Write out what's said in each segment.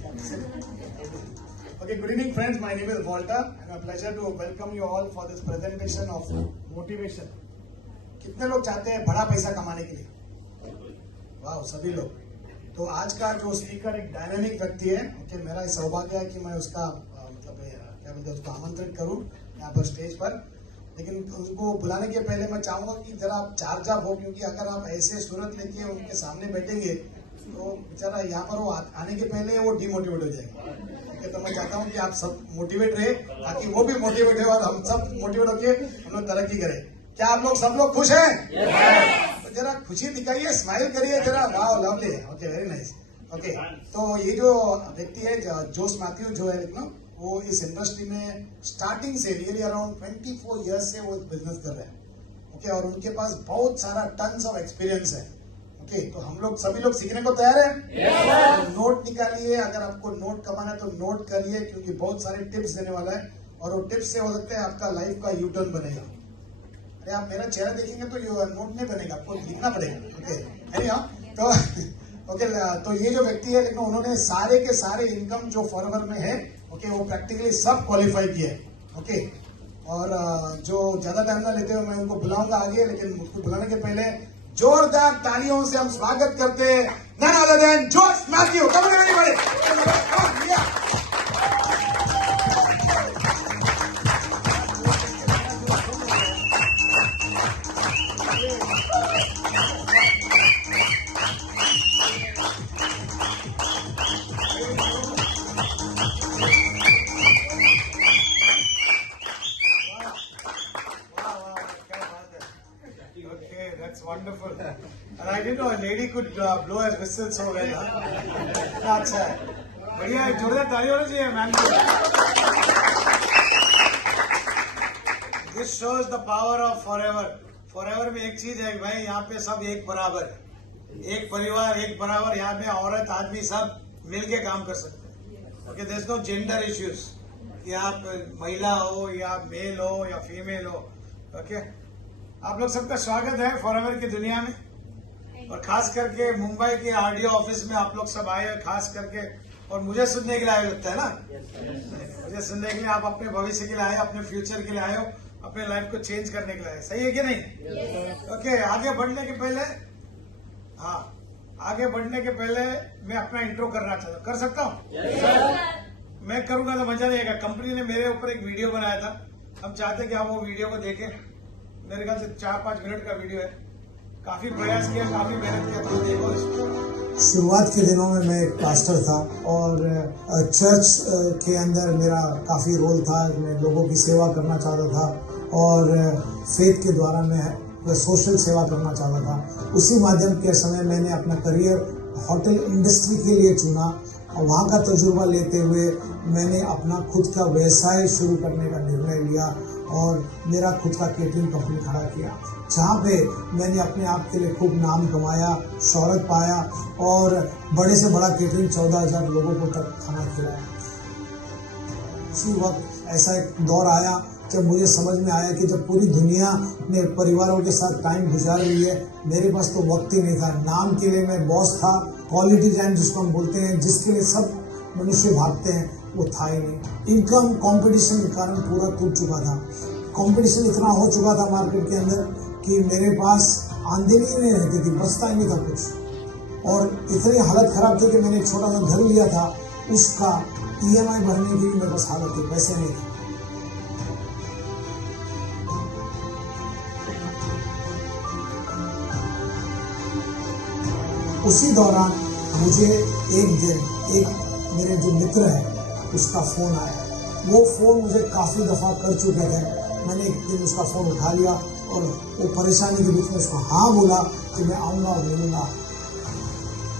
Okay, good evening friends, my name is Walter and a pleasure to welcome you all for this presentation of motivation. कितने लोग चाहते हैं बड़ा पैसा कमाने के लिए? वाह, सभी लोग। तो आज का जो स्पीकर एक डायनामिक व्यक्ति है, ओके, मेरा सौभाग्य है कि मैं उसका क्या बोलते हैं उसको आमंत्रित करूं यहाँ पर स्टेज पर। लेकिन उनको बुलाने के पहले मैं चाहूंगा कि जरा आप चार्ज अप हो, क्योंकि अगर आप ऐसे सूरत लेके उनके सामने बैठेंगे तो बेचारा यहाँ पर वो आने के पहले वो डिमोटिवेट हो जाएगा। तो मैं चाहता हूँ कि आप सब मोटिवेट रहे ताकि वो भी मोटिवेट हो और हम सब मोटिवेट होके हम लोग तरक्की करें। क्या आप लोग सब लोग खुश हैं? तो जरा खुशी दिखाइए, स्माइल करिए जरा। वाह, lovely, okay, very nice. Okay, तो ये जो व्यक्ति है जोस मैथ्यू जो है ना, वो इस इंडस्ट्री में स्टार्टिंग से रियली अराउंड 24 इयर्स से वो बिजनेस कर रहे हैं। ओके, और उनके पास बहुत सारा टन्स ऑफ एक्सपीरियंस है। ओके, तो हम लोग सभी लोग सीखने को तैयार हैं? तो नोट निकालिए, अगर आपको नोट कमाना है तो नोट करिए, क्योंकि बहुत सारे टिप्स देने वाला है और वो टिप्स से हो सकता है आपका लाइफ का यू टर्न बनेगा। अरे आप मेरा चेहरा देखेंगे तो नोट नहीं बनेगा, आपको लिखना पड़ेगा। ओके, तो ओके, तो ये जो व्यक्ति है, लेकिन उन्होंने सारे के सारे इनकम जो फॉरएवर में है, ओके, वो प्रैक्टिकली सब क्वालिफाई किए। ओके, और जो ज्यादा टाइम ना लेते हुए मैं उनको बुलाऊंगा आगे, लेकिन उसको बुलाने के पहले जोरदार तालियों से हम स्वागत करते हैं none other than Jose Mathew. Come on everybody. Okay, that's wonderful. And I didn't know a lady could blow a whistle so well. अच्छा है, बढ़िया है, जोरदार ताली होनी चाहिए मैम को। This shows the power of forever. Forever में एक चीज है भाई, यहाँ पे सब एक बराबर है, एक परिवार एक बराबर। यहाँ पे औरत आदमी सब मिलके काम कर सकते हैं। Okay, there is no gender issues कि आप महिला हो या मेल हो या फीमेल हो। ओके, आप लोग सबका स्वागत है फॉरएवर की दुनिया में, और खास करके मुंबई के आरडीओ ऑफिस में आप लोग सब आए हो, खास करके। और मुझे सुनने के लिए आए लगता है ना? मुझे सुनने के लिए, आप अपने भविष्य के लिए आए, अपने फ्यूचर के लिए आए हो, अपने लाइफ को चेंज करने के लिए आए। सही है कि नहीं? ओके, आगे बढ़ने के पहले, हाँ, आगे बढ़ने के पहले मैं अपना इंट्रो करना चाहता हूँ। कर सकता हूँ? मैं करूंगा तो मजा नहीं आएगा। कंपनी ने मेरे ऊपर एक वीडियो बनाया था, हम चाहते हैं कि आप वो वीडियो को देखें। मेरे ख्याल से 4-5 मिनट का वीडियो है। काफी प्रयास किया, काफी मेहनत किया, तो देखो इसको। शुरुआत के दिनों में मैं एक पास्टर था और चर्च के अंदर मेरा काफ़ी रोल था। मैं लोगों की सेवा करना चाहता था और फेथ के द्वारा मैं सोशल सेवा करना चाहता था। उसी माध्यम के समय मैंने अपना करियर होटल इंडस्ट्री के लिए चुना और वहाँ का तजुर्बा लेते हुए मैंने अपना खुद का व्यवसाय शुरू करने का निर्णय लिया और मेरा खुद का केटरिंग कंपनी खड़ा किया, जहाँ पे मैंने अपने आप के लिए खूब नाम कमाया, शोहरत पाया और बड़े से बड़ा केटरिंग 14,000 लोगों को तक खाना खिलाया। उसी वक्त ऐसा एक दौर आया जब मुझे समझ में आया कि जब पूरी दुनिया अपने परिवारों के साथ टाइम गुजार रही है, मेरे पास तो वक्त ही नहीं था। नाम के लिए मैं बॉस था, क्वालिटी टाइम जिसको हम बोलते हैं, जिसके लिए सब मनुष्य भागते हैं, वो था ही नहीं। इनकम कंपटीशन के कारण पूरा टूट चुका था। कंपटीशन इतना हो चुका था मार्केट के अंदर कि मेरे पास आमदनी ही नहीं रहती थी, बचता ही नहीं था कुछ। और इतनी हालत खराब थी कि मैंने एक छोटा सा घर लिया था, उसका EMI भरने की भी मेरे पास हालत थी, पैसे नहीं थे। उसी दौरान मुझे एक दिन एक मेरे जो मित्र है उसका फोन आया। वो फोन मुझे काफ़ी दफ़ा कर चुके थे। मैंने एक दिन उसका फ़ोन उठा लिया और वो परेशानी के बीच में उसको हाँ बोला कि मैं आऊँगा और मिलूँगा।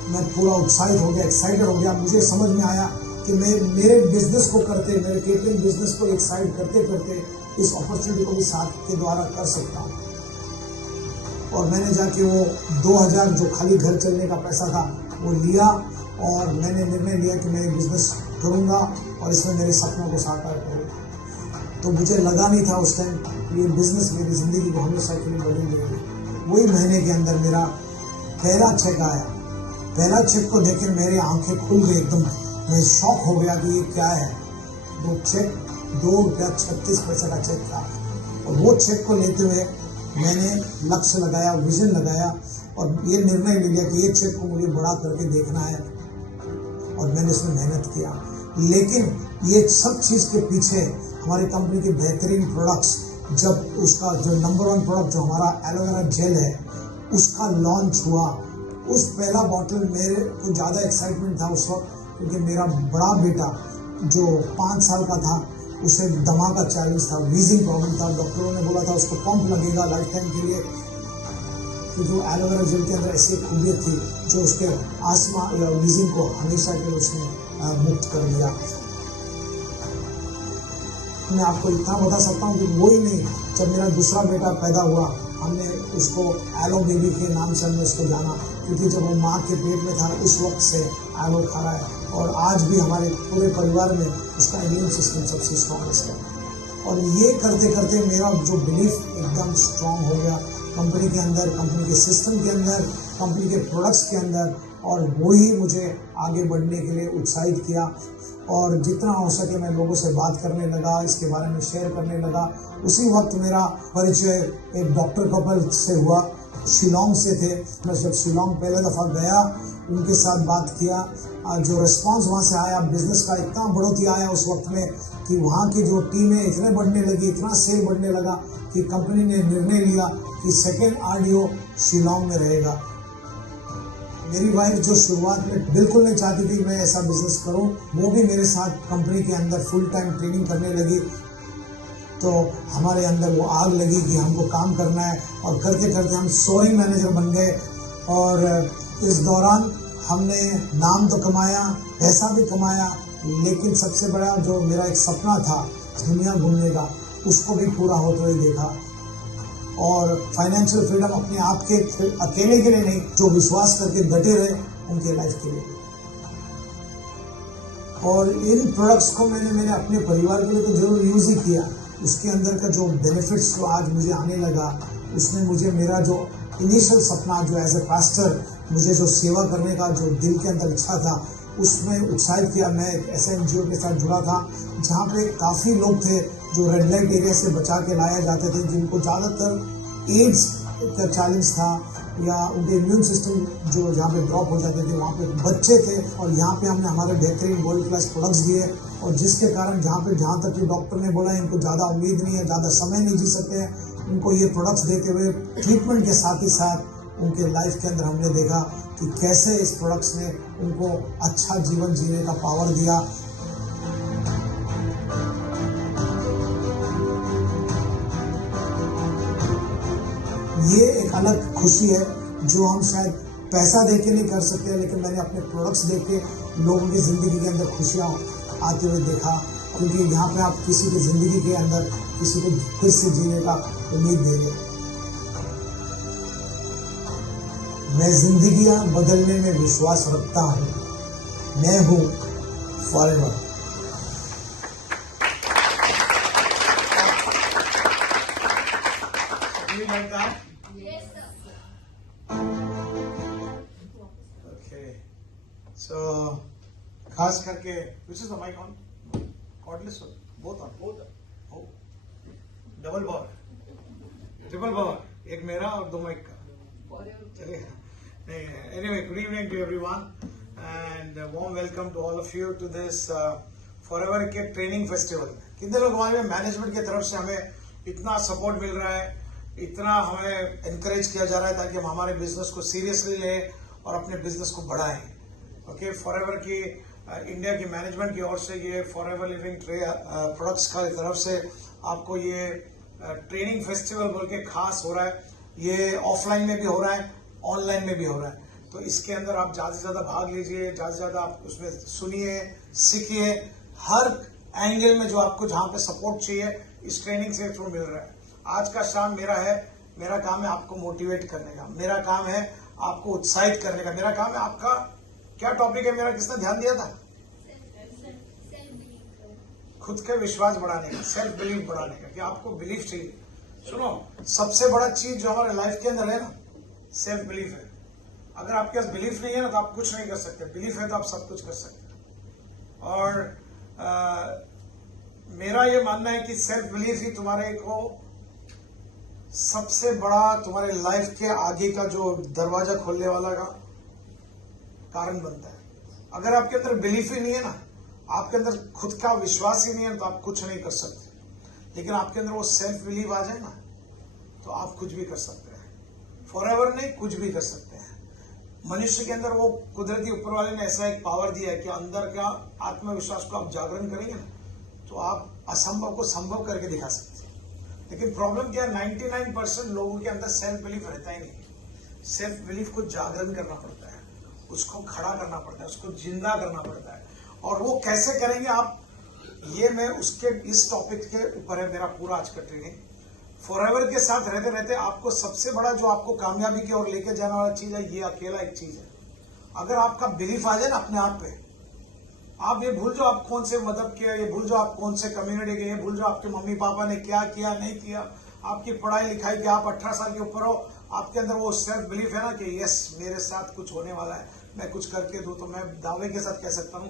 मैं पूरा उत्साहित हो गया, एक्साइटेड हो गया। मुझे समझ में आया कि मैं मेरे बिजनेस को करते, मेरे केटरिंग बिजनेस को एक साइड करते करते इस अपॉर्चुनिटी को भी साथ के द्वारा कर सकता हूँ। और मैंने जाके वो 2,000 जो खाली घर चलने का पैसा था वो लिया और मैंने निर्णय लिया कि मैं बिजनेस करूँगा और इसमें मेरे सपनों को साकार करूँगा। तो मुझे लगा नहीं था उस टाइम ये बिजनेस मेरी ज़िंदगी को हमेशा के लिए बदल देगी। वही महीने के अंदर मेरा पहला चेक आया। पहला चेक को देख के मेरी आंखें खुल गई एकदम मैं शॉक हो गया कि ये क्या है। वो चेक ₹2.36 का चेक था और वो चेक को लेते हुए मैंने लक्ष्य लगाया, विजन लगाया और ये निर्णय ले लिया कि ये चेक को मुझे बड़ा करके देखना है और मैंने इसमें मेहनत किया। लेकिन ये सब चीज़ के पीछे हमारी कंपनी के बेहतरीन प्रोडक्ट्स, जब उसका जो नंबर 1 प्रोडक्ट जो हमारा एलोवेरा जेल है उसका लॉन्च हुआ, उस पहला बॉटल मेरे को ज़्यादा एक्साइटमेंट था उस वक्त, क्योंकि मेरा बड़ा बेटा जो 5 साल का था उसे दमा का चैलेंज था, वीजिंग प्रॉब्लम था। डॉक्टरों ने बोला था उसको पंप लगेगा लाइफ टाइम के लिए, क्योंकि वो एलोवेरा जेल के अंदर ऐसी खूबियत थी जो उसके आस्मा या वीजिंग को हमेशा के लिए उसने मुक्त कर दिया। मैं आपको इतना बता सकता हूँ कि वो ही नहीं, जब मेरा दूसरा बेटा पैदा हुआ हमने उसको एलो बेबी के नाम से हमने उसको जाना, क्योंकि जब वो माँ के पेट में था उस वक्त से एलो खा रहा है और आज भी हमारे पूरे परिवार में उसका इम्यून सिस्टम सबसे स्ट्रॉन्गेस्ट है। और ये करते करते मेरा जो बिलीफ एकदम स्ट्रॉन्ग हो गया कंपनी के अंदर, कंपनी के सिस्टम के अंदर, कंपनी के प्रोडक्ट्स के अंदर, और वही मुझे आगे बढ़ने के लिए उत्साहित किया। और जितना हो सके मैं लोगों से बात करने लगा, इसके बारे में शेयर करने लगा। उसी वक्त मेरा परिचय एक डॉक्टर कपल से हुआ, शिलोंग से थे। मैं जब शिलोंग पहले दफ़ा गया, उनके साथ बात किया, जो रिस्पांस वहाँ से आया, बिजनेस का इतना बढ़ोतरी आया उस वक्त में कि वहाँ की जो टीमें इतने बढ़ने लगी, इतना सेल बढ़ने लगा कि कंपनी ने निर्णय लिया कि सेकेंड RDO शिलोंग में रहेगा। मेरी वाइफ जो शुरुआत में बिल्कुल नहीं चाहती थी मैं ऐसा बिजनेस करूं, वो भी मेरे साथ कंपनी के अंदर फुल टाइम ट्रेनिंग करने लगी। तो हमारे अंदर वो आग लगी कि हमको काम करना है, और करते करते हम सोरिंग मैनेजर बन गए। और इस दौरान हमने नाम तो कमाया, पैसा भी कमाया, लेकिन सबसे बड़ा जो मेरा एक सपना था दुनिया घूमने का, उसको भी पूरा होते हुए देखा। और फाइनेंशियल फ्रीडम अपने आप के अकेले के लिए नहीं, जो विश्वास करके डटे रहे उनके लाइफ के लिए। और इन प्रोडक्ट्स को मैंने अपने परिवार के लिए तो जरूर यूज़ ही किया। उसके अंदर का जो बेनिफिट्स जो आज मुझे आने लगा, उसने मुझे मेरा जो इनिशियल सपना, जो एज ए पास्टर मुझे जो सेवा करने का जो दिल के अंदर इच्छा था, उसमें उत्साहित किया। मैं एक ऐसे NGO के साथ जुड़ा था जहाँ पे काफ़ी लोग थे जो रेड लाइट एरिया से बचा के लाए जाते थे, जिनको ज़्यादातर एड्स का चैलेंज था या उनके इम्यून सिस्टम जो जहाँ पे ड्रॉप हो जाते थे, वहाँ पे बच्चे थे। और यहाँ पे हमने हमारे बेहतरीन वर्ल्ड क्लास प्रोडक्ट्स दिए, और जिसके कारण जहाँ तक कि डॉक्टर ने बोला इनको ज़्यादा उम्मीद नहीं है, ज़्यादा समय नहीं जी सकते हैं, उनको ये प्रोडक्ट्स देते हुए ट्रीटमेंट के साथ ही साथ उनके लाइफ के अंदर हमने देखा कि कैसे इस प्रोडक्ट्स ने उनको अच्छा जीवन जीने का पावर दिया। ये एक अलग खुशी है जो हम शायद पैसा दे के नहीं कर सकते, लेकिन मैंने अपने प्रोडक्ट्स देख के लोगों की ज़िंदगी के अंदर खुशियाँ आते हुए देखा। क्योंकि यहाँ पे आप किसी की ज़िंदगी के अंदर किसी को फिर से जीने का उम्मीद देंगे। मैं जिंदगियाँ बदलने में विश्वास रखता हूँ। मैं हूँ forever. Like that? Yes, sir. Okay. So, खास करके, which is the mic on? Cordless one? Both on? Both on. Oh. Double power. Triple power. एक मेरा और 2 mic का. Anyway, good evening to everyone and a warm welcome to all of you to this Forever के training festival. कितने लोग हमारे management की तरफ से हमें इतना सपोर्ट मिल रहा है, इतना हमें इनकरेज किया जा रहा है ताकि हम हमारे बिजनेस को सीरियसली लें और अपने बिजनेस को बढ़ाएं। ओके, फॉरएवर की इंडिया की मैनेजमेंट की ओर से ये फॉरएवर लिविंग प्रोडक्ट्स का तरफ से आपको ये ट्रेनिंग फेस्टिवल बोल के खास हो रहा है। ये ऑफलाइन में भी हो रहा है, ऑनलाइन में भी हो रहा है। तो इसके अंदर आप ज़्यादा से ज़्यादा भाग लीजिए, ज़्यादा से ज़्यादा आप उसमें सुनिए, सीखिए। हर एंगल में जो आपको जहाँ पे सपोर्ट चाहिए इस ट्रेनिंग से थ्रू मिल रहा है। आज का शाम मेरा काम है आपको मोटिवेट करने का, मेरा काम है आपको उत्साहित करने का, मेरा काम है आपका क्या टॉपिक है मेरा, किसने ध्यान दिया था? खुद के विश्वास बढ़ाने का, सेल्फ बिलीफ बढ़ाने का, कि आपको बिलीफ चाहिए। सुनो, सबसे बड़ा चीज जो हमारे लाइफ के अंदर है ना, सेल्फ बिलीफ है। अगर आपके पास बिलीफ नहीं है ना तो आप कुछ नहीं कर सकते, बिलीफ है तो आप सब कुछ कर सकते हैं। और मेरा ये मानना है कि सेल्फ बिलीफ ही तुम्हारे को सबसे बड़ा तुम्हारे लाइफ के आगे का जो दरवाजा खोलने वाला का कारण बनता है। अगर आपके अंदर बिलीफ ही नहीं है ना, आपके अंदर खुद का विश्वास ही नहीं है, तो आप कुछ नहीं कर सकते। लेकिन आपके अंदर वो सेल्फ बिलीव आ जाए ना, तो आप कुछ भी कर सकते हैं। फॉरएवर नहीं, कुछ भी कर सकते हैं। मनुष्य के अंदर वो कुदरती ऊपर वाले ने ऐसा एक पावर दिया है कि अंदर का आत्मविश्वास को आप जागरण करेंगे ना, तो आप असंभव को संभव करके दिखा सकते हैं। लेकिन प्रॉब्लम क्या है, 99% लोगों के अंदर सेल्फ बिलीफ रहता ही नहीं। सेल्फ बिलीफ को जागरण करना पड़ता है, उसको खड़ा करना पड़ता है, उसको जिंदा करना पड़ता है। और वो कैसे करेंगे आप, ये मैं उसके इस टॉपिक के ऊपर है मेरा पूरा आज का ट्रेनिंग। फॉरएवर के साथ रहते रहते आपको सबसे बड़ा जो आपको कामयाबी की ओर लेके जाने वाला चीज है, ये अकेला एक चीज है। अगर आपका बिलीफ आ जाए ना अपने आप पे, आप ये भूल जाओ आप कौन से मदद किया, ये भूल जाओ आप कौन से कम्युनिटी के, ये भूल जाओ आपके मम्मी पापा ने क्या किया नहीं किया, आपकी पढ़ाई लिखाई की, आप 18 साल के ऊपर हो, आपके अंदर वो सेल्फ बिलीफ है ना कि यस मेरे साथ कुछ होने वाला है, मैं कुछ करके दूं, तो मैं दावे के साथ कह सकता हूं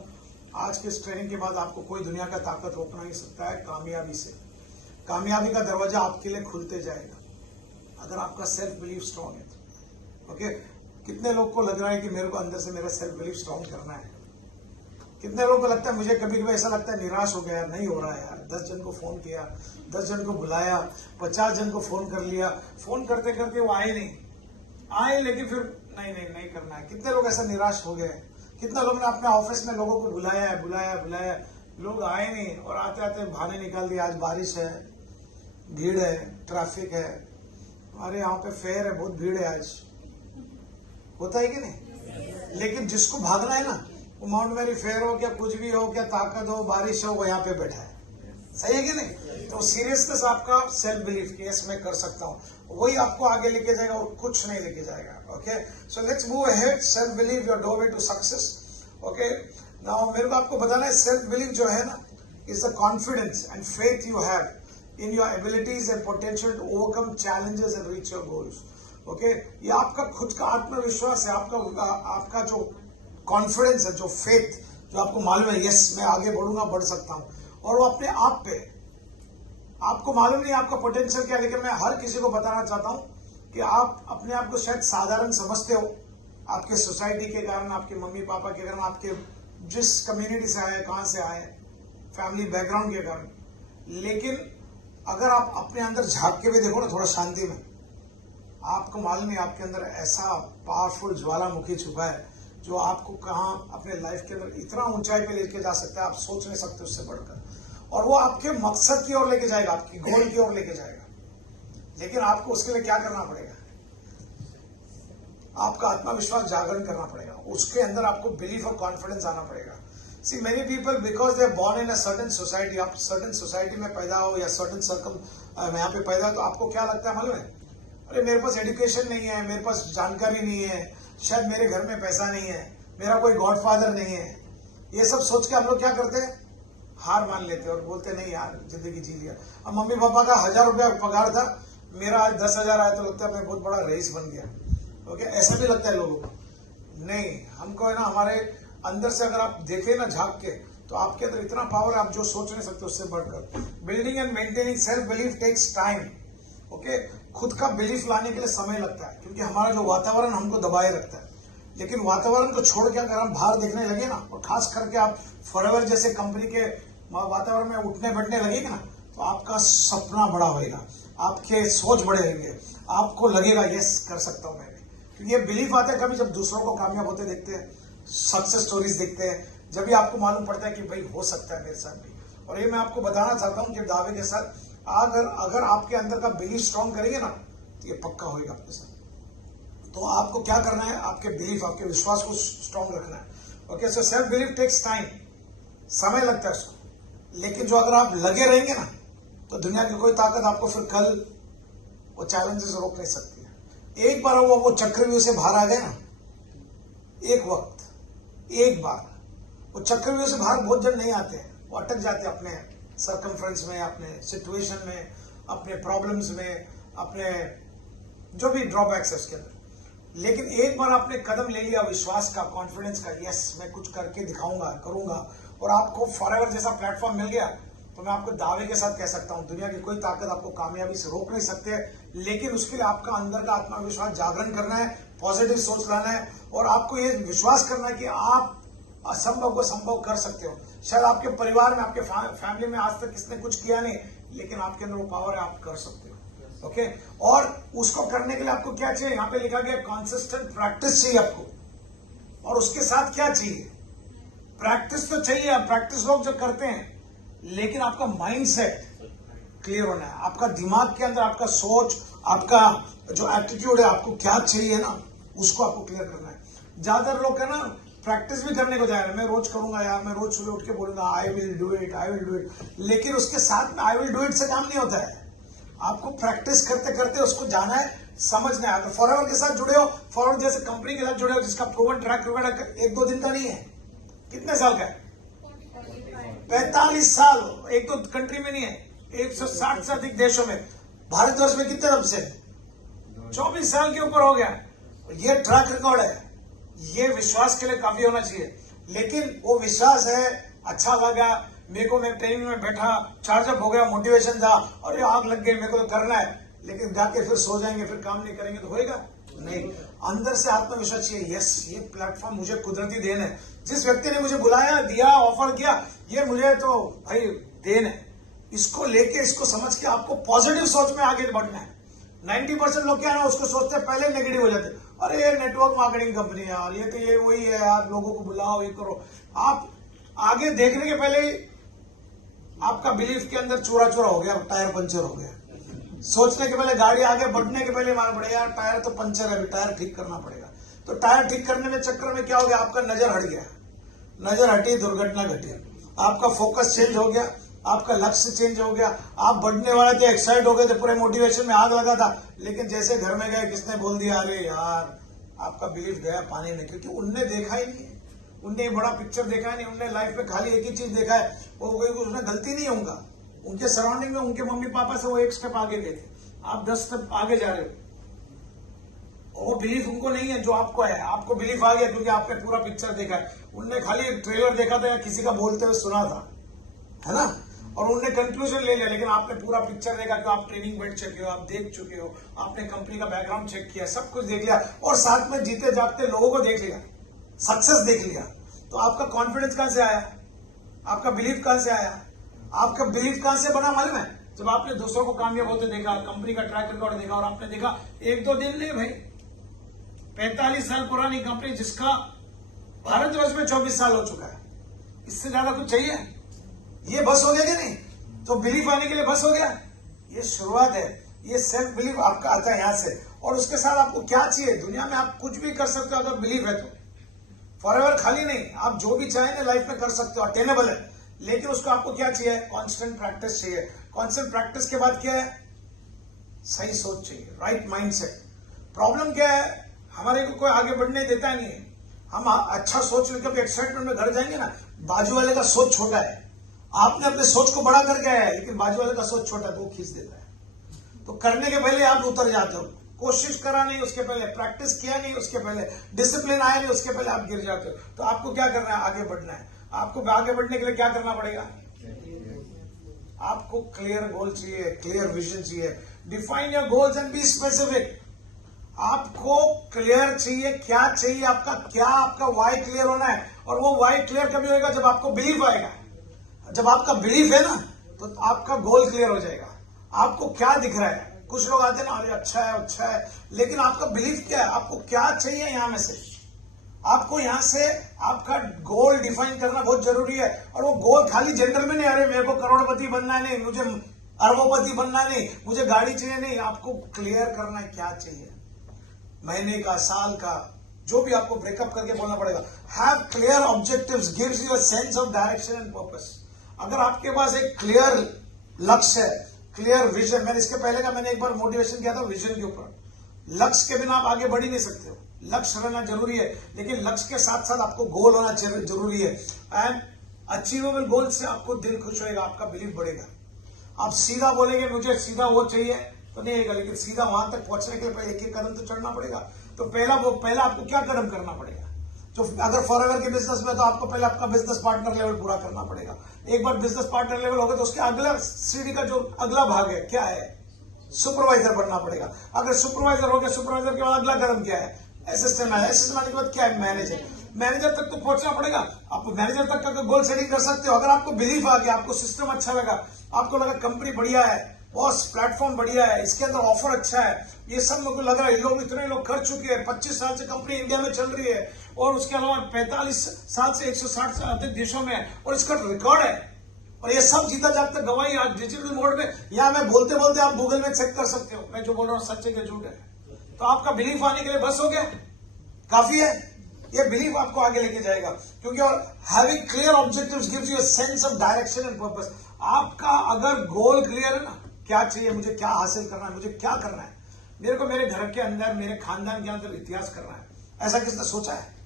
आज के इस ट्रेनिंग के बाद आपको कोई दुनिया का ताकत रोक नहीं सकता है कामयाबी से। कामयाबी का दरवाजा आपके लिए खुलते जाएगा अगर आपका सेल्फ बिलीफ स्ट्रांग है तो। ओके, कितने लोग को लग रहा है कि मेरे को अंदर से मेरा सेल्फ बिलीफ स्ट्रांग करना है? कितने लोगों को लगता है, मुझे कभी कभी ऐसा लगता है निराश हो गया, नहीं हो रहा है यार, 10 जन को फोन किया, 10 जन को बुलाया, 50 जन को फोन कर लिया, फोन करते करते वो आए नहीं आए, लेकिन फिर नहीं करना है। कितने लोग ऐसा निराश हो गए? कितना लोग ने अपने ऑफिस में लोगों को बुलाया, लोग आए नहीं, और आते आते बहाने निकाल दिए, आज बारिश है, भीड़ है, ट्रैफिक है, हमारे यहाँ पे फेयर है, बहुत भीड़ है आज। होता है कि नहीं? लेकिन जिसको भागना है ना, वो माउंट मैरी फेयर हो क्या, कुछ भी हो क्या, ताकत हो, बारिश हो, वो यहाँ पे बैठा है। सही है कि नहीं? तो सीरियसनेस आपका सेल्फ बिलीफ कि यस मैं कर सकता हूँ, वही आपको आगे लेके जाएगा और कुछ नहीं लेके जाएगा। Okay, so let's move ahead. Self belief your doorway to success. Okay, now मेरे को आपको बताना है, सेल्फ बिलीफ जो है ना is the confidence and faith you have in your abilities and potential to overcome challenges and reach your goals. Okay, ये आपका खुद का आत्मविश्वास है, आपका जो कॉन्फिडेंस है, जो फेथ, जो आपको मालूम है यस मैं आगे बढ़ूंगा, बढ़ सकता हूं, और वो अपने आप पे आपको मालूम नहीं आपका पोटेंशियल क्या है। लेकिन मैं हर किसी को बताना चाहता हूं कि आप अपने आप को शायद साधारण समझते हो, आपके सोसाइटी के कारण, आपके मम्मी पापा के कारण, आपके जिस कम्युनिटी से आए, कहां से आए, फैमिली बैकग्राउंड के कारण। लेकिन अगर आप अपने अंदर झांक के भी देखो ना थोड़ा शांति में, आपको मालूम है आपके अंदर ऐसा पावरफुल ज्वालामुखी छुपा है जो आपको कहां अपने लाइफ के अंदर इतना ऊंचाई पे लेके जा सकता है, आप सोच नहीं सकते उससे बढ़कर, और वो आपके मकसद की ओर लेके जाएगा, आपकी गोल की ओर लेके जाएगा। लेकिन आपको उसके लिए क्या करना पड़ेगा? आपका आत्मविश्वास जागरण करना पड़ेगा, उसके अंदर आपको बिलीफ और कॉन्फिडेंस आना पड़ेगा। See, many people because they are born in a certain society, आप certain society में पैदा हो या certain यहाँ पे पैदा हो, तो आपको क्या लगता है मालूम है? अरे मेरे पास एजुकेशन नहीं है, मेरे पास जानकारी नहीं है, शायद मेरे घर में पैसा नहीं है, मेरा कोई गॉडफादर नहीं है। ये सब सोच के हम लोग क्या करते हैं, हार मान लेते हैं और बोलते नहीं यार जिंदगी जी लिया। अब मम्मी पापा का 1000 रुपया पगार था, मेरा आज 10,000 आया तो लगता है मैं बहुत बड़ा रईस बन गया। ओके, ऐसा भी लगता है लोगों को। नहीं, हमको है ना हमारे अंदर से अगर आप देखें ना झांक के, तो आपके अंदर इतना पावर आप जो सोच नहीं सकते उससे बढ़कर। Building and maintaining self belief takes time. Okay, खुद का बिलीफ लाने के लिए समय लगता है, क्योंकि हमारा जो वातावरण हमको दबाए रखता है। लेकिन वातावरण को छोड़ के अगर हम बाहर देखने लगे ना, और खास करके आप फॉरएवर जैसे कंपनी के वातावरण में उठने बैठने लगेगा ना, तो आपका सपना बड़ा होगा, आपके सोच बड़े होंगे, आपको लगेगा यस कर सकता हूं मैं भी। क्योंकि ये बिलीफ आता है कभी जब दूसरों को कामयाब होते देखते हैं, सक्सेस स्टोरीज देखते हैं, जब भी आपको मालूम पड़ता है कि भाई हो सकता है मेरे साथ भी। और ये मैं आपको बताना चाहता हूं कि दावे के साथ, अगर आपके अंदर का बिलीफ स्ट्रांग करेंगे ना, तो ये पक्का होगा आपके साथ। तो आपको क्या करना है, आपके बिलीफ, आपके विश्वास को स्ट्रांग रखना है। Okay, so self belief takes time, समय लगता है उसको। लेकिन जो अगर आप लगे रहेंगे ना, तो दुनिया की कोई ताकत आपको फिर कल वो चैलेंजेस रोक नहीं सकती है। एक बार वो चक्रव्यूह से बाहर आ गए ना, एक बार वो चक्रव्यूह से बाहर बहुत जन नहीं आते हैं, वो अटक जाते हैं अपने सर्कमफ्रेंस में, अपने सिचुएशन में, अपने प्रॉब्लम्स में, अपने जो भी ड्रॉबैक्स है उसके अंदर। लेकिन एक बार आपने कदम ले लिया विश्वास का, कॉन्फिडेंस का, यस मैं कुछ करके दिखाऊंगा, करूंगा, और आपको फॉरएवर जैसा प्लेटफॉर्म मिल गया, तो मैं आपको दावे के साथ कह सकता हूं दुनिया की कोई ताकत आपको कामयाबी से रोक नहीं सकते है। लेकिन उसके लिए आपका अंदर का आत्मविश्वास जागरण करना है, पॉजिटिव सोच लाना है और आपको ये विश्वास करना है कि आप असंभव को संभव कर सकते हो। शायद आपके परिवार में, आपके फैमिली में आज तक किसने कुछ किया नहीं, लेकिन आपके अंदर वो पावर है, आप कर सकते हो। ओके, और उसको करने के लिए आपको क्या चाहिए, यहाँ पे लिखा गया कंसिस्टेंट प्रैक्टिस चाहिए आपको। और उसके साथ क्या चाहिए, प्रैक्टिस तो चाहिए, आप प्रैक्टिस लोग जो करते हैं, लेकिन आपका माइंडसेट क्लियर होना है। आपका दिमाग के अंदर आपका सोच, आपका जो एटीट्यूड है, आपको क्या चाहिए ना, उसको आपको क्लियर करना है। ज्यादातर लोग है ना प्रैक्टिस भी करने को जा रहे हैं, मैं रोज करूंगा यार, मैं रोज सुबह उठ के बोलूंगा I will do it, I will do it, लेकिन उसके साथ में आई विल डू इट से काम नहीं होता है। आपको प्रैक्टिस करते करते उसको जाना है, समझना है। अगर फॉरएवर के साथ जुड़े हो, फॉरएवर जैसे कंपनी के साथ जुड़े हो जिसका प्रूवन ट्रैक रिकॉर्ड 1-2 दिन का नहीं है, कितने साल का है, 45 साल, एक तो कंट्री में नहीं है, 160 से अधिक देशों में, भारतवर्ष में कितने रब से 24 साल के ऊपर हो गया। ये ट्रैक रिकॉर्ड है, ये विश्वास के लिए काफी होना चाहिए। लेकिन वो विश्वास है, अच्छा लगा मेरे को, मैं ट्रेनिंग में बैठा, चार्जअप हो गया, मोटिवेशन था, और ये आग लग गई, मेरे को तो करना है, लेकिन जाके फिर सो जाएंगे, फिर काम नहीं करेंगे तो होएगा नहीं। अंदर से आत्मविश्वास चाहिए, यस ये प्लेटफॉर्म मुझे कुदरती देन है, जिस व्यक्ति ने मुझे बुलाया, दिया, ऑफर किया, ये मुझे तो भाई देन है। इसको लेके, इसको समझ के आपको पॉजिटिव सोच में आगे बढ़ना है। 90% लोग क्या है ना, उसको सोचते हैं, पहले नेगेटिव हो जाते हैं, अरे ये नेटवर्क मार्केटिंग कंपनी है यार, ये तो ये वही है यार, लोगों को बुलाओ, ये करो। आप आगे देखने के पहले ही आपका बिलीफ के अंदर चूरा चूरा हो गया, टायर पंचर हो गया। सोचने के पहले, गाड़ी आगे बढ़ने के पहले मालूम पड़ेगा यार टायर तो पंचर है, अभी टायर ठीक करना पड़ेगा। तो टायर ठीक करने में चक्कर में क्या हो गया, आपका नजर हट गया, नजर हटी, दुर्घटना घटी, आपका फोकस चेंज हो गया, आपका लक्ष्य चेंज हो गया। आप बढ़ने वाले थे, एक्साइट हो गए थे, पूरे मोटिवेशन में आग लगा था, लेकिन जैसे घर में गए, किसने बोल दिया, अरे यार आपका बिलीफ गया पानी में, क्योंकि उनने देखा ही नहीं है, उनने बड़ा पिक्चर देखा ही नहीं, उनने लाइफ में खाली एक ही चीज देखा है, वो उसने गलती नहीं होगा, उनके सराउंडिंग में उनके मम्मी पापा से वो एक स्टेप आगे गए थे, आप 10 स्टेप आगे जा रहे हो। वो बिलीफ उनको नहीं है जो आपको है, आपको बिलीफ आ गया क्योंकि आपने पूरा पिक्चर देखा है। उनने खाली ट्रेलर देखा था या किसी का बोलते हुए सुना था, है ना, और उनने कंक्लूजन ले लिया, लेकिन आपने पूरा पिक्चर देखा कि आप ट्रेनिंग बैठ चुके हो, आप देख चुके हो, आपने कंपनी का बैकग्राउंड चेक किया, सब कुछ देख लिया, और साथ में जीते जागते लोगों को देख लिया, सक्सेस देख लिया। तो आपका कॉन्फिडेंस कहां से आया, आपका बिलीफ कहां से आया, आपका बिलीफ कहां से बना मालूम है, जब आपने दूसरों को कामयाब होते देखा, कंपनी का ट्रैक रिकॉर्ड देखा, और आपने देखा 1-2 दिन नहीं भाई, 45 साल पुरानी कंपनी जिसका भारतवर्ष में 24 साल हो चुका है, इससे ज्यादा कुछ चाहिए, ये बस हो गया कि नहीं। तो बिलीफ आने के लिए बस हो गया, ये शुरुआत है, ये सेल्फ बिलीफ आपका आता है यहां से। और उसके साथ आपको क्या चाहिए, दुनिया में आप कुछ भी कर सकते हो अगर बिलीफ है तो, फॉरएवर खाली नहीं, आप जो भी चाहें लाइफ में कर सकते हो, अटेनेबल है, लेकिन उसको आपको क्या चाहिए, कांस्टेंट प्रैक्टिस चाहिए। कांस्टेंट प्रैक्टिस के बाद क्या है, सही सोच चाहिए, राइट माइंडसेट। प्रॉब्लम क्या है, हमारे को कोई आगे बढ़ने देता नहीं है, हम अच्छा सोच लेकर कभी एक्साइटमेंट में घर जाएंगे ना, बाजू वाले का सोच छोटा है, आपने अपने सोच को बड़ा करके आया है, लेकिन बाजू वाले का सोच छोटा है तो वो खींच देता है। तो करने के पहले आप उतर जाते हो, कोशिश करा नहीं उसके पहले, प्रैक्टिस किया नहीं उसके पहले, डिसिप्लिन आया नहीं उसके पहले आप गिर जाते हो। तो आपको क्या करना है, आगे बढ़ना है। आपको आगे बढ़ने के लिए क्या करना पड़ेगा, आपको क्लियर गोल चाहिए, क्लियर विजन चाहिए। Define your goals and be specific. आपको क्लियर चाहिए, क्या चाहिए, आपका क्या, आपका वाई क्लियर होना है। और वो वाई क्लियर कभी होगा जब आपको बिलीफ आएगा। जब आपका बिलीफ है ना, तो आपका गोल क्लियर हो जाएगा। आपको क्या दिख रहा है, कुछ लोग आते हैं ना, अरे अच्छा है, लेकिन आपका बिलीफ क्या है, आपको क्या चाहिए यहां में से। आपको यहां से आपका गोल डिफाइन करना बहुत जरूरी है। और वो गोल खाली जेंडर में नहीं, अरे मेरे को करोड़पति बनना नहीं, मुझे अरबोपति बनना नहीं, मुझे गाड़ी चाहिए नहीं। आपको क्लियर करना है क्या चाहिए, महीने का, साल का, जो भी आपको ब्रेकअप करके बोलना पड़ेगा। Have clear objectives gives you a sense of direction and purpose. अगर आपके पास एक क्लियर लक्ष्य है, क्लियर विजन, मैंने इसके पहले का मैंने एक बार मोटिवेशन किया था विजन के ऊपर। लक्ष्य के बिना आप आगे बढ़ ही नहीं सकते हो। लक्ष्य रहना जरूरी है, लेकिन लक्ष्य के साथ साथ आपको गोल होना जरूरी है। एंड अचीवेबल गोल से आपको दिल खुश होएगा, आपका बिलीफ बढ़ेगा। आप सीधा बोलेंगे मुझे सीधा वो चाहिए तो नहीं आएगा, लेकिन सीधा वहां तक पहुंचने के लिए एक एक कदम तो चढ़ना पड़ेगा। तो पहला आपको क्या कदम करना पड़ेगा, तो अगर फॉरएवर के बिजनेस में तो आपको पहले आपका बिजनेस पार्टनर लेवल पूरा करना पड़ेगा। एक बार बिजनेस पार्टनर लेवल होगा तो उसके अगला सीढ़ी का जो अगला भाग है क्या है, सुपरवाइजर बनना पड़ेगा। अगर सुपरवाइजर हो गया, सुपरवाइजर के बाद अगला कदम क्या है, असिस्टेंट मैनेजर, असिस्टेंट मैनेजर के बाद क्या है, मैनेजर। मैनेजर तक तो पहुंचना पड़ेगा। आप मैनेजर तक का गोल सेटिंग कर सकते हो। अगर आपको बिलीफ आ गया, आपको सिस्टम अच्छा लगा, आपको लगा कंपनी बढ़िया है, बॉस प्लेटफॉर्म बढ़िया है, इसके अंदर ऑफर अच्छा है, ये सब लोगों को लग रहा है, लोग इतने लोग कर चुके हैं, 25 साल से कंपनी इंडिया में चल रही है और उसके अलावा 45 साल से 160 से अधिक देशों में है और इसका रिकॉर्ड है और ये सब जीता जागता गवाही आज डिजिटल मोड में, या मैं बोलते बोलते आप गूगल में चेक कर सकते हो मैं जो बोल रहा हूँ सच है कि झूठ है। तो आपका बिलीफ आने के लिए बस हो गया, काफी है। ये बिलीफ आपको आगे लेके जाएगा, क्योंकि और having clear objectives gives you a sense of direction and purpose. आपका अगर गोल क्लियर है ना, क्या चाहिए मुझे, क्या हासिल करना है, मुझे क्या करना है, मेरे को मेरे घर के अंदर, मेरे खानदान के अंदर इतिहास करना है, ऐसा किसने सोचा है?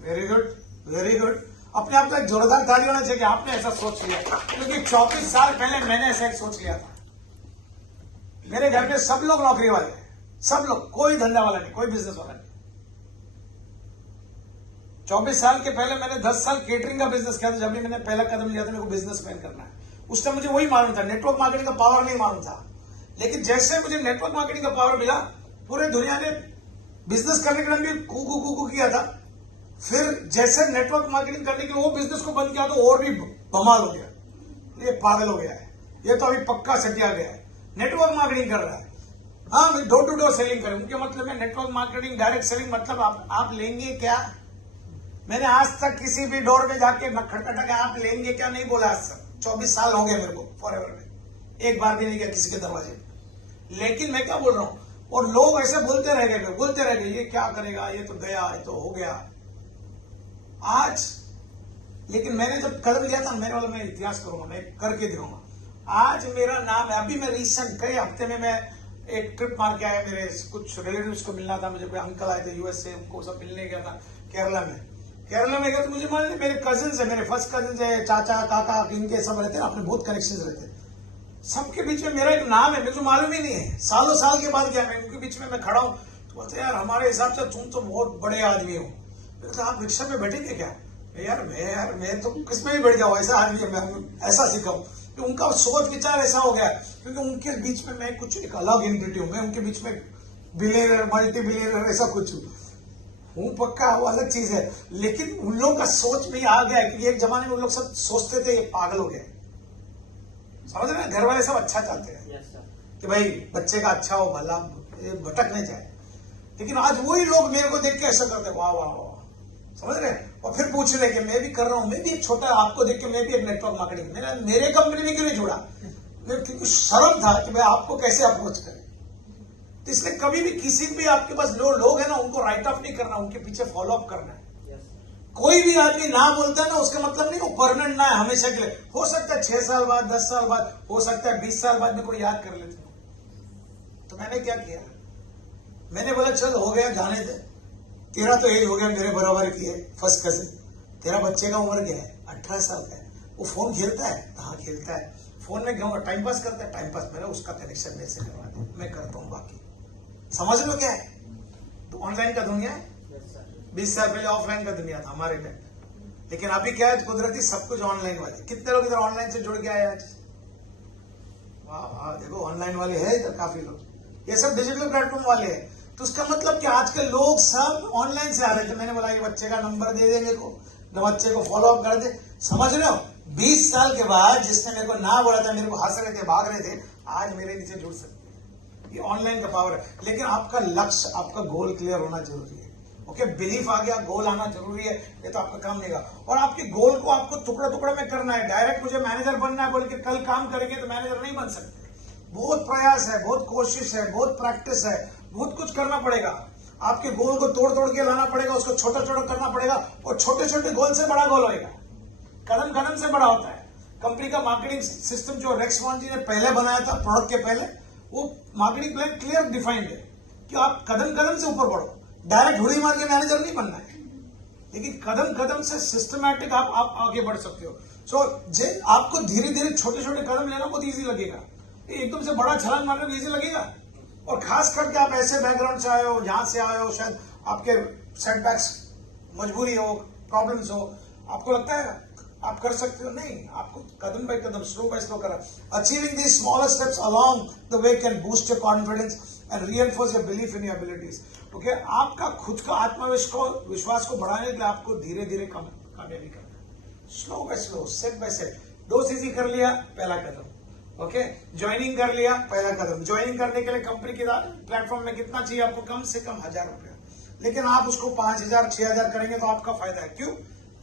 Very good, very good. अपने आप को एक जोरदार ताली होना चाहिए कि आपने ऐसा सोच लिया, क्योंकि 24 साल पहले मैंने ऐसा एक सोच लिया था। मेरे घर में सब लोग नौकरी वाले हैं, सब लोग, कोई धंधा वाला नहीं, कोई बिजनेस वाला नहीं। 24 साल के पहले मैंने 10 साल केटरिंग का बिजनेस किया था। जब भी मैंने पहला कदम लिया था, मेरे को बिजनेसमैन करना है, उस टाइम मुझे वही मालूम था, नेटवर्क मार्केटिंग का पावर नहीं मालूम था। लेकिन जैसे मुझे नेटवर्क मार्केटिंग का पावर मिला, पूरे दुनिया ने बिजनेस करने के लिए भी कू किया था। फिर जैसे नेटवर्क मार्केटिंग करने के लिए वो बिजनेस को बंद किया तो और भी बवाल हो गया, ये पागल हो गया है, ये तो अभी पक्का सटिया गया है, नेटवर्क मार्केटिंग कर रहा है। हाँ, डोर टू डोर सेलिंग करें, उनके मतलब है नेटवर्क मार्केटिंग, डायरेक्ट सेलिंग, मतलब आप लेंगे क्या? मैंने आज तक किसी भी डोर में जाके खटखटा के आप लेंगे क्या नहीं बोला आज तक। 24 साल हो गए मेरे को फॉरएवर में, एक बार भी नहीं गया किसी के दरवाजे। लेकिन मैं क्या बोल रहा हूं, और लोग ऐसे बोलते रह गए, ये क्या करेगा, ये तो गया, ये तो हो गया आज। लेकिन मैंने जब कदम लिया था, मैंने वाला मैं इतिहास करूंगा, मैं करके दिखाऊंगा। आज मेरा नाम है, अभी मैं रिसेंट कई हफ्ते में मैं एक ट्रिप मार के आया, मेरे कुछ रिलेटिव्स को मिलना था, मुझे कोई अंकल आए थे यूएस से, उनको सब मिलने गया था केरला में गया तो मुझे मान ली मेरे कजिन्स है, मेरे फर्स्ट कजिन्स है, चाचा काका इनके सब रहते हैं, अपने बहुत कनेक्शन रहते हैं। सबके बीच में मेरा एक नाम है, मेरे को मालूम ही नहीं है, सालों साल के बाद गया मैं उनके बीच में, मैं खड़ा हूं तो बोलते यार हमारे हिसाब से तुम तो बहुत बड़े आदमी हो। तो आप रिक्शा में बैठेंगे क्या? मैं तो किस में भी बैठ जाऊँ, ऐसा आदमी मैं ऐसा सीखा हूँ कि उनका सोच विचार ऐसा हो गया, क्योंकि उनके बीच में मैं कुछ एक अलग एंटिटी हूँ, मैं उनके बीच में बिलियनर मल्टी बिलियनर ऐसा कुछ हूँ पक्का, वो अलग चीज है। लेकिन उन लोगों का सोच में आ गया, क्योंकि एक जमाने में उन लोग सब सोचते थे ये पागल हो गए, समझ रहे हैं? घर वाले सब अच्छा चाहते हैं कि भाई बच्चे का अच्छा हो, भला भटक नहीं जाए। लेकिन आज वही लोग मेरे को देख के ऐसा करते, वाह वाह वाह, समझ रहे हैं? और फिर पूछ रहे कि मैं भी कर रहा हूं, मैं भी एक छोटा, आपको देख के मैं भी एक नेटवर्क मार्केटिंग, मेरे कंपनी में क्यों नहीं जुड़ा? क्योंकि शर्म था कि मैं आपको कैसे अप्रोच करें। तो इसलिए कभी भी किसी भी आपके पास लोग है ना, उनको राइट ऑफ नहीं करना, उनके पीछे फॉलो अप करना है। कोई भी आदमी ना बोलता है ना, उसका मतलब नहीं वो परमानेंट ना है, हमेशा के लिए। हो सकता है 6 साल बाद, 10 साल बाद, हो सकता है 20 साल बाद में कोई याद कर लेते हो। तो मैंने क्या किया, मैंने बोला चल हो गया, जाने दे, तेरा तो एज हो गया मेरे बराबर की है, फर्स्ट कजिन, तेरा बच्चे का उम्र क्या है, 18 साल का है, वो फोन खेलता है, हाँ खेलता है, फोन में क्यों टाइम पास करता है, टाइम पास मेरा, उसका कनेक्शन मेरे से करवा दे, मैं करता हूँ बाकी। समझ लो क्या है? तो ऑनलाइन का दुनिया है, 20 साल पहले ऑफलाइन का दुनिया था हमारे टाइम। लेकिन अभी क्या है, कुदरती सब कुछ ऑनलाइन वाले। कितने लोग इधर ऑनलाइन से जुड़ के आए आज? वाह वाह, देखो ऑनलाइन वाले हैं इधर काफी लोग, ये सब डिजिटल प्लेटफॉर्म वाले हैं। तो उसका मतलब कि आजकल लोग सब ऑनलाइन से आ रहे थे। मैंने बोला ये बच्चे का नंबर दे देंगे को, बच्चे को फॉलो अप कर दे। समझ रहे हो? 20 साल के बाद जिसने मेरे को ना बोला था, मेरे को हंस रहे थे, भाग रहे थे, आज मेरे नीचे जुड़ सकते। ये ऑनलाइन का पावर है। लेकिन आपका लक्ष्य, आपका गोल क्लियर होना जरूरी है। ओके, बिलीफ आ गया, गोल आना जरूरी है, ये तो आपका काम नहीं होगा। और आपके गोल को आपको टुकड़ा टुकड़ा में करना है। डायरेक्ट मुझे मैनेजर बनना है बोल के कल काम करेंगे तो मैनेजर नहीं बन सकते। बहुत प्रयास है, बहुत कोशिश है, बहुत प्रैक्टिस है, बहुत कुछ करना पड़ेगा। आपके गोल को तोड़ तोड़ के लाना पड़ेगा, उसको छोटा छोटा करना पड़ेगा, और छोटे छोटे गोल से बड़ा गोल होगा, कदम कदम से बड़ा होता है। कंपनी का मार्केटिंग सिस्टम जो रेक्स वॉन जी ने पहले बनाया था प्रोडक्ट के पहले, वो मार्केटिंग प्लान क्लियर डिफाइंड है कि आप कदम कदम से ऊपर बढ़ो। डायरेक्ट हुड़ी मार के मैनेजर नहीं बनना है, लेकिन कदम कदम से सिस्टमैटिक आप आगे बढ़ सकते हो। सो आपको धीरे धीरे छोटे छोटे कदम लेना बहुत इजी लगेगा, एकदम से बड़ा छलांग मारना भी इजी लगेगा। और खास करके आप ऐसे बैकग्राउंड से आए हो, जहां से आए हो, शायद आपके सेटबैक्स मजबूरी हो, प्रॉब्लम्स हो, आपको लगता है आप कर सकते हो? नहीं, आपको कदम bye Kadam, slow by slow करा। Achieving these smaller steps along the way can boost your confidence and reinforce your belief in your abilities. Okay, आपका खुद का आत्मविश्वास को बढ़ाने के लिए आपको धीरे धीरे कामयाबी करना है, slow by slow, step by step. 2 CC कर लिया, पहला कदम। ओके, ज्वाइनिंग कर लिया, पहला कदम। ज्वाइनिंग करने के लिए कंपनी के प्लेटफॉर्म में कितना चाहिए आपको? कम से कम 1000 रुपया। लेकिन आप उसको 5000 6000 करेंगे तो आपका फायदा है। क्यों?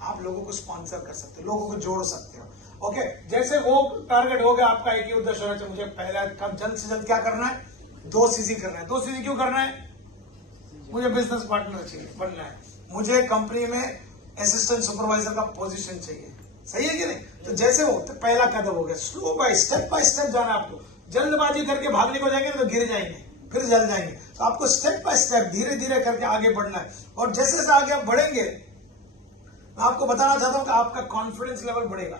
आप लोगों को स्पॉन्सर कर सकते हो, लोगों को जोड़ सकते हो। ओके, जैसे वो टारगेट हो गया आपका, एक ही उद्देश्य होना चाहिए, मुझे पहला कब जल्द से जल्द क्या करना है? 2 सीसी करना है। 2 सीसी क्यों करना है? मुझे बिजनेस पार्टनर चाहिए, बनना है, मुझे कंपनी में असिस्टेंट सुपरवाइजर का पोजीशन चाहिए। सही है कि नहीं? तो जैसे वो तो पहला कदम हो गया, स्लो बाय स्टेप जाना है आपको। जल्दबाजी करके भागने को जाएंगे तो गिर जाएंगे, फिर जल जाएंगे। तो आपको स्टेप बाय स्टेप धीरे धीरे करके आगे बढ़ना है। और जैसे जैसे आगे आप बढ़ेंगे, मैं आपको बताना चाहता हूं कि आपका कॉन्फिडेंस लेवल बढ़ेगा।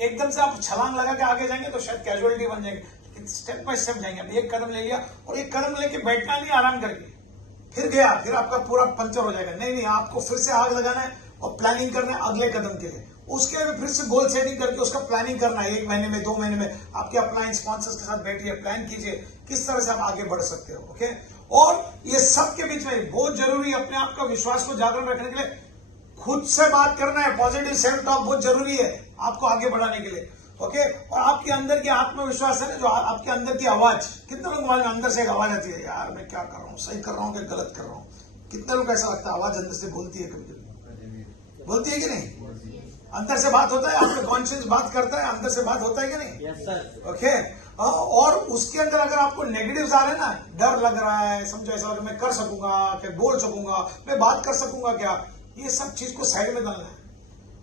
एकदम से आप छलांग लगा के आगे जाएंगे तो शायद कैजुअलिटी बन जाएंगे, लेकिन स्टेप बाय स्टेप जाएंगे। अब एक कदम ले लिया और एक कदम लेके बैठना नहीं, आराम करके फिर गया, फिर आपका पूरा पंचर हो जाएगा। नहीं, आपको फिर से आग लगाना है और प्लानिंग करना है अगले कदम के लिए। उसके लिए फिर से गोल सेटिंग करके उसका प्लानिंग करना है। 1 महीने में, 2 महीने में आपके अपलाइन स्पॉन्सर्स के साथ बैठिए, प्लान कीजिए किस तरह से आप आगे बढ़ सकते हो। ओके, और ये सब के बीच में बहुत जरूरी है अपने आप का विश्वास को जागरण रखने के लिए खुद से बात करना है। पॉजिटिव सेल्फ टॉक बहुत जरूरी है आपको आगे बढ़ाने के लिए। ओके, और आपके अंदर की आत्मविश्वास है ना, जो आपके अंदर की आवाज, कितने लोग मालूम अंदर से एक आवाज आती है, यार मैं क्या कर रहा हूँ, सही कर रहा हूँ कि गलत कर रहा हूँ? कितने लोग ऐसा लगता है आवाज अंदर से बोलती है? कभी कभी बोलती है कि नहीं? अंदर से बात होता है, आपका कॉन्शियस बात करता है, अंदर से बात होता है कि नहीं? Yes sir. ओके, और उसके अंदर अगर आपको नेगेटिव्स आ रहे हैं ना, डर लग रहा है, समझो ऐसा लग रहा है मैं कर सकूंगा क्या, बोल सकूंगा, मैं बात कर सकूंगा क्या, ये सब चीज को साइड में डालना है।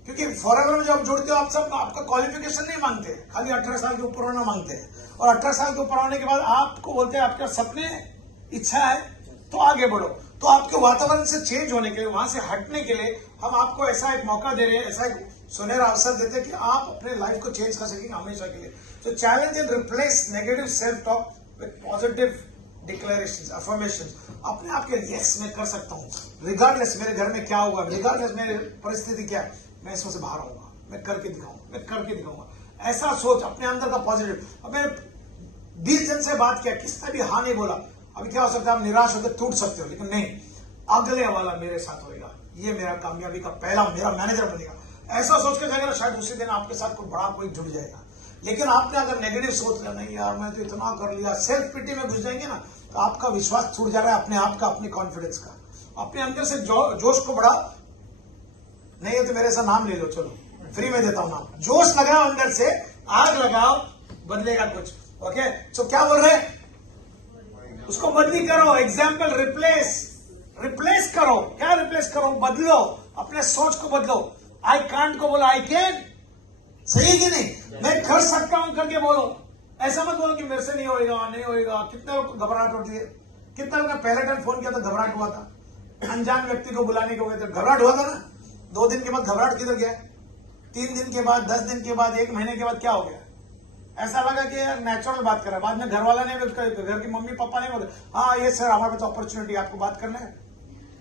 क्योंकि फॉरेवर में जब जुड़ते हो आप सब, आपका क्वालिफिकेशन नहीं मांगते, खाली 18 साल के ऊपर होना मांगते हैं। और 18 साल के ऊपर होने के बाद आपको बोलते हैं आपका सपने, इच्छा है तो आगे बढ़ो। तो आपके वातावरण से चेंज होने के लिए, वहां से हटने के लिए हम आपको ऐसा एक मौका दे रहे हैं, ऐसा एक सुनहरा अवसर देते हैं कि आप अपने लाइफ को चेंज कर सकेंगे हमेशा के लिए। तो challenge and replace negative self talk with positive declarations, affirmations. अपने आप के लिए यस मैं कर सकता हूँ, रिगार्डलेस मेरे घर में क्या होगा, रिगार्डलेस मेरी परिस्थिति क्या है, मैं इसमें से बाहर आऊंगा, मैं करके दिखाऊंगा। ऐसा सोच अपने अंदर का पॉजिटिव। अब मैंने 20 जन से बात किया, किसने भी हाँ नहीं बोला। अभी क्या हो सकता है, आप निराश होकर टूट सकते हो, लेकिन नहीं, अगले वाला मेरे साथ होएगा, ये मेरा कामयाबी का पहला मेरा मैनेजर बनेगा। ऐसा सोच के जाएगा ना, शायद उसी दिन आपके साथ कोई बड़ा कोई जुड़ जाएगा। लेकिन आपने अगर नेगेटिव सोच लिया, नहीं यार मैं तो इतना कर लिया, सेल्फ पिटी में घुस जाएंगे ना, तो आपका विश्वास छूट जा रहा है अपने आप का, अपने कॉन्फिडेंस का। अपने अंदर से जोश को बढ़ा, नहीं है तो मेरे साथ नाम ले लो, चलो फ्री में देता हूं नाम। जोश लगाओ अंदर से, आग लगाओ, बदलेगा कुछ। ओके, तो क्या बोल रहे हैं, उसको बदली करो। एग्जाम्पल, रिप्लेस करो। क्या रिप्लेस करो? बदलो, अपने सोच को बदलो। आई कांट को बोलो आई कैन। सही है कि नहीं? मैं कर सकता हूं करके बोलो। ऐसा मत बोलो कि मेरे से नहीं होएगा। कितने लोग को घबराहट होती है, कितने लोग ने पहले टाइम फोन किया तो घबराहट हुआ था, अनजान व्यक्ति को बुलाने को गए तो घबराहट हुआ था ना। 2 दिन के बाद घबराहट किधर गया? 3 दिन के बाद, 10 दिन के बाद, 1 महीने के बाद क्या हो गया? ऐसा लगा कि यार नेचुरल बात कर रहा है। बाद में घर वाला ने, घर की मम्मी पापा ने बोले, हाँ ये सर हमारे पास अपॉर्चुनिटी, आपको बात करना है।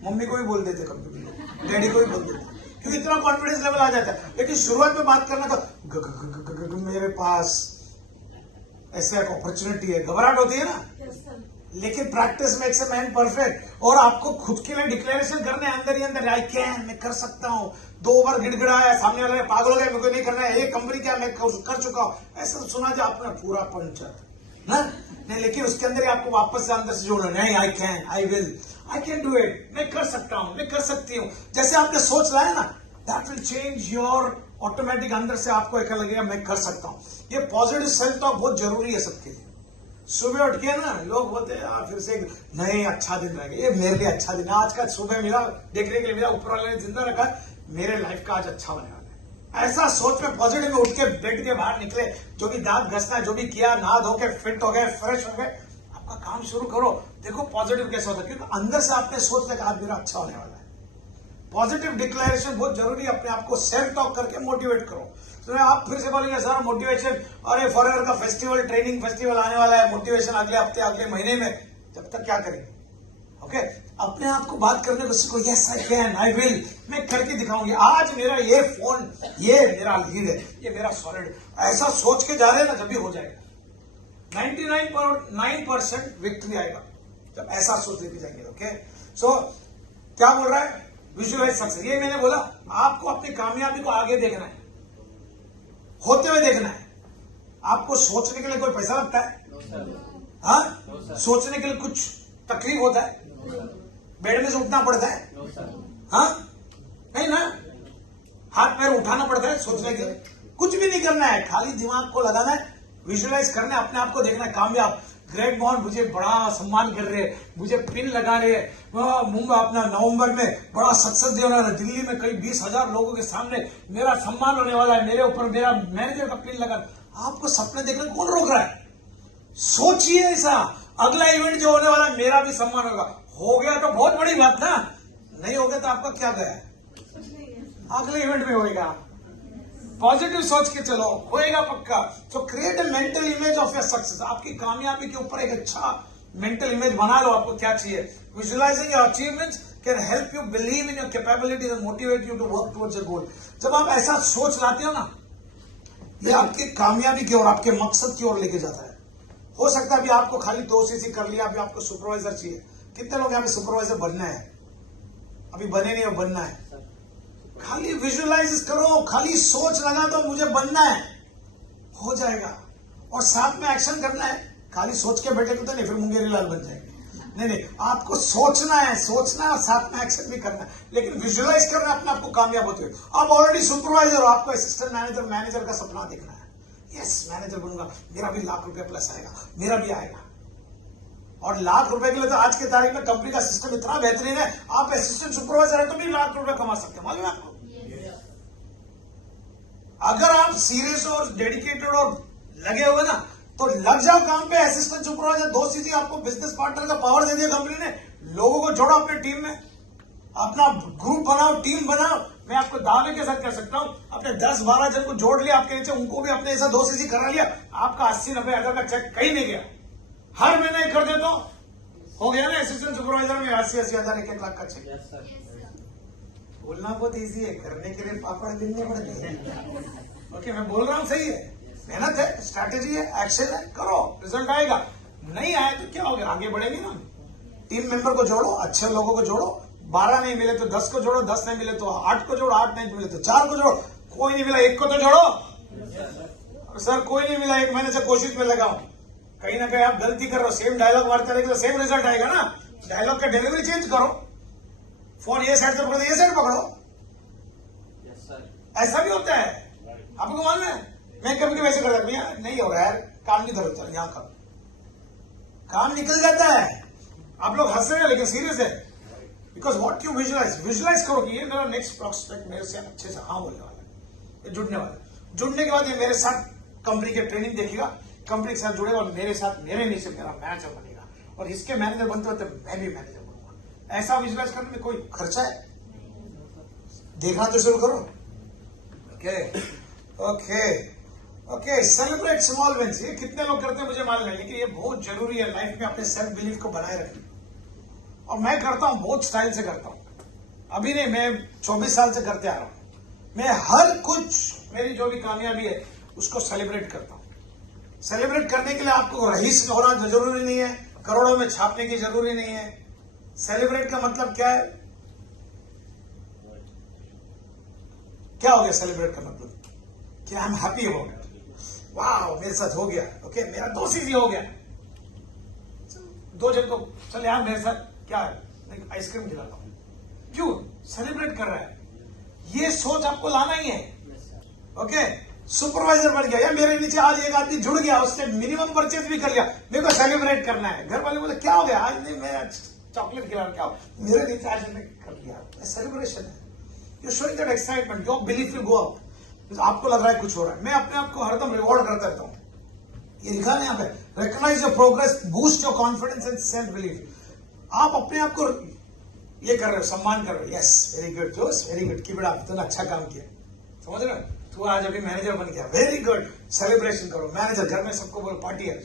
मम्मी को भी बोल देते, कभी डैडी को भी बोल देते, क्योंकि इतना कॉन्फिडेंस लेवल आ जाता है। लेकिन शुरुआत में बात करना तो मेरे पास ऐसे एक अपॉर्चुनिटी है, घबराहट होती है ना। लेकिन practice makes a man perfect. और आपको खुद के लिए डिक्लेरेशन करने अंदर ही अंदर, आई कैन, मैं कर सकता हूं। 2 बार गिड़गिड़ाया, सामने वाले पागल हो गए, मेरे को नहीं करना है, ये कंपनी क्या मैं कर चुका हूं, ऐसा तो सुना जाए आपने पूरा पंचर ना। नहीं, लेकिन उसके अंदर ही आपको वापस से अंदर से जोड़ना, नहीं I can, I will, I can do it, मैं कर सकता हूं, मैं कर सकती हूं। जैसे आपने सोच लाया ना, that will change your automatic. अंदर से आपको एक लगेगा मैं कर सकता हूं। ये पॉजिटिव सेल्फ टॉक बहुत जरूरी है सबके लिए। सुबह उठ के ना लोग बोलते हैं फिर से नहीं अच्छा दिन रहेगा, ये मेरे लिए अच्छा दिन, आज का सुबह मिला देखने के लिए, मेरा ऊपर वाले ने जिंदा रखा, मेरे लाइफ का आज अच्छा होने वाला है। ऐसा सोच में पॉजिटिव में उठ के बेड के बाहर निकले, जो भी दांत घसना जो भी किया, नहा धो के फिट हो गए, फ्रेश हो गए, आपका काम शुरू करो। देखो पॉजिटिव कैसे होता है, क्योंकि अंदर से आपने सोच लिया आज मेरा अच्छा होने वाला है। पॉजिटिव डिक्लेरेशन बहुत जरूरी है। अपने आप को सेल्फ टॉक करके मोटिवेट करो। तो आप फिर से बोलेंगे सर मोटिवेशन, अरे फॉरेवर का फेस्टिवल, ट्रेनिंग फेस्टिवल आने वाला है, मोटिवेशन अगले हफ्ते, अगले महीने में, जब तक क्या करेंगे? ओके अपने आप को बात करने को सीखो, yes I can, I will, मैं करके दिखाऊंगी, आज मेरा ये फोन, ये मेरा लीड है, ये मेरा सॉलिड, ऐसा सोच के जा रहे हैं ना, जब भी हो जाएगा। 99% विक्ट्री आएगा जब ऐसा सोच लेके जाएंगे। ओके सो क्या बोल रहा है, विजुअलाइज सक्सेस। ये मैंने बोला आपको अपनी कामयाबी को आगे देखना है, होते हुए देखना है। आपको सोचने के लिए कोई पैसा लगता है? हाँ, सोचने के लिए कुछ तकलीफ होता है? बेड में से उठना पड़ता है? हाँ नहीं ना, हाथ पैर उठाना पड़ता है सोचने के लिए? कुछ भी नहीं करना है, खाली दिमाग को लगाना है, विजुअलाइज करना है, अपने आप को देखना है कामयाब। ग्रेट बॉन्ड मुझे बड़ा सम्मान कर रहे हैं, मुझे पिन लगा रहे हैं, मुंबई अपना नवंबर में बड़ा सक्सेस डे होने वाला है, दिल्ली में कई 20,000 लोगों के सामने मेरा सम्मान होने वाला है, मेरे ऊपर मेरा मैनेजर का पिन लगा। आपको सपने देखने कौन रोक रहा है? सोचिए ऐसा, अगला इवेंट जो होने वाला है मेरा भी सम्मान होगा। हो गया तो बहुत बड़ी बात ना, नहीं हो गया तो आपका क्या गया, अगले इवेंट में होएगा। पॉजिटिव सोच के चलो, होएगा पक्का। सो create a mental image of your success. आपकी कामयाबी के ऊपर एक अच्छा मेंटल इमेज बना लो। आपको क्या चाहिए? Visualising your achievements can help you believe in your capabilities and motivate you to work towards your goal. जब आप ऐसा सोच लाते हो ना, ये आपकी कामयाबी की ओर, आपके मकसद की ओर लेके जाता है। हो सकता है अभी आपको खाली 2 सीसी कर लिया, अभी आपको सुपरवाइजर चाहिए। कितने लोग यहाँ पे सुपरवाइजर बनना है? अभी बने नहीं, बनना है। खाली विजुअलाइज करो, खाली सोच लगा दो मुझे बनना है, हो जाएगा। और साथ में एक्शन करना है। खाली सोच के बैठे तो नहीं, फिर मुंगेरी लाल बन जाएंगे। नहीं, आपको सोचना है, सोचना है और साथ में एक्शन भी करना है, लेकिन विजुअलाइज करना है अपने आप को कामयाब होते हुए। आप ऑलरेडी सुपरवाइजर हो, आपको असिस्टेंट मैनेजर, मैनेजर का सपना देखना है। यस, मैनेजर बनूंगा, मेरा भी ₹1,00,000 प्लस आएगा, मेरा भी आएगा। और ₹1,00,000 के लिए तो आज के तारीख में कंपनी का सिस्टम इतना बेहतरीन है, आप असिस्टेंट सुपरवाइजर है तो भी ₹1,00,000 कमा सकते हैं, मालूम है आपको? अगर आप सीरियस और डेडिकेटेड और लगे हुए ना, तो लग जाओ काम पे। असिस्टेंट सुपरवाइजर 2 सीसी आपको बिजनेस पार्टनर का पावर दे दिया कंपनी ने। लोगों को जोड़ो अपने टीम में, अपना ग्रुप बनाओ, टीम बनाओ। मैं आपको दावे के साथ कह सकता हूं, अपने 10-12 जन को जोड़ लिया आपके नीचे, उनको भी अपने ऐसा 2 सीसी करा लिया, आपका 80-90 हजार का चेक कहीं नहीं गया। हर महीने कर दे तो हो गया ना असिस्टेंट सुपरवाइजर में 80-80 हजार 1-1 लाख का चेक। बोलना बहुत इजी है, करने के लिए पापड़ बेलने पड़ते हैं। ओके, मैं बोल रहा हूं, सही है, मेहनत है, स्ट्रैटेजी है, एक्शन है, करो, रिजल्ट आएगा। नहीं आया तो क्या हो गया, आगे बढ़ेंगे ना। टीम मेंबर को जोड़ो, अच्छे लोगों को जोड़ो। 12 नहीं मिले तो 10 को जोड़ो, 10 नहीं मिले तो 8 को जोड़ो, 8 नहीं मिले तो 4 को जोड़ो, कोई नहीं मिला 1 को तो जोड़ो। सर कोई नहीं मिला, 1 महीने से कोशिश में लगाओ, कहीं ना कहीं आप गलती कर रहे हो। सेम डायलॉग मारते रहेंगे तो सेम रिजल्ट आएगा ना। डायलॉग का डिलीवरी चेंज करो, फोन ये साइड से पकड़ो, ये साइड पकड़ो। ऐसा भी होता है, आपको मालूम है। मैं कभी कभी ऐसे करता हूं, नहीं हो रहा है, काम की जरूरत है, यहां का काम निकल जाता है। आप लोग हंस रहे हैं लेकिन सीरियस है, बिकॉज व्हाट यू विजुअलाइज करो कि ये मेरा नेक्स्ट प्रोस्पेक्ट मेरे से अच्छे से हाँ बोलने वाला है, ये जुड़ने वाला है। जुड़ने के बाद ये मेरे साथ कंपनी के ट्रेनिंग देखेगा, कंपनी के साथ जुड़ेगा और मेरे साथ, मेरे नीचे मेरा मैनेजर बनेगा, और इसके मैनेजर बनते होते मैं भी मैनेजर बनूंगा। ऐसा विजुअलाइज करने में कोई खर्चा है? देखना तो शुरू करो। Okay, celebrate small wins. ये कितने लोग करते हैं मुझे मालूम है, लेकिन ये बहुत जरूरी है लाइफ में अपने सेल्फ बिलीफ को बनाए रखना। और मैं करता हूं, बहुत स्टाइल से करता हूं। अभी नहीं, मैं 24 साल से करते आ रहा हूं। मैं हर कुछ, मेरी जो भी कामयाबी है उसको सेलिब्रेट करता हूं। सेलिब्रेट करने के लिए आपको रईस होना जरूरी नहीं है, करोड़ों में छापने की जरूरी नहीं है। सेलिब्रेट का मतलब क्या है? क्या हो गया सेलिब्रेट का मतलब? कि I am happy about it, वाह मेरे साथ हो गया। ओके, मेरा 2 सीसी हो गया। 2 जन को चल यार मेरे साथ क्या है, आइसक्रीम खिलाता हूं, क्यों? सेलिब्रेट कर रहा है। ये सोच आपको लाना ही है। ओके, सुपरवाइजर बन गया या मेरे नीचे आज एक आदमी जुड़ गया, उसने मिनिमम परचेज भी कर लिया, मेरे को सेलिब्रेट करना है। घर वाले बोले क्या हो गया, आज नहीं मैं चॉकलेट खिला, क्या हो, मेरे नीचे आज ने कर लिया, सेलिब्रेशन है। You showing that excitement, your belief will go up. आपको लग रहा है कुछ हो रहा है, मैं अपने आप को हरदम रिवॉर्ड करता रहता हूं। ये लिखा है यहाँ पे, recognise your progress, boost your confidence and self belief. आप अपने आप को ये कर रहे हो, सम्मान कर रहे हो। यस, वेरी गुड जोश, very good, keep it up, तूने अच्छा काम किया, समझ रहे हो, तू आज अभी मैनेजर बन गया, वेरी गुड, सेलिब्रेशन करो। मैनेजर घर में सबको बोलो पार्टी है,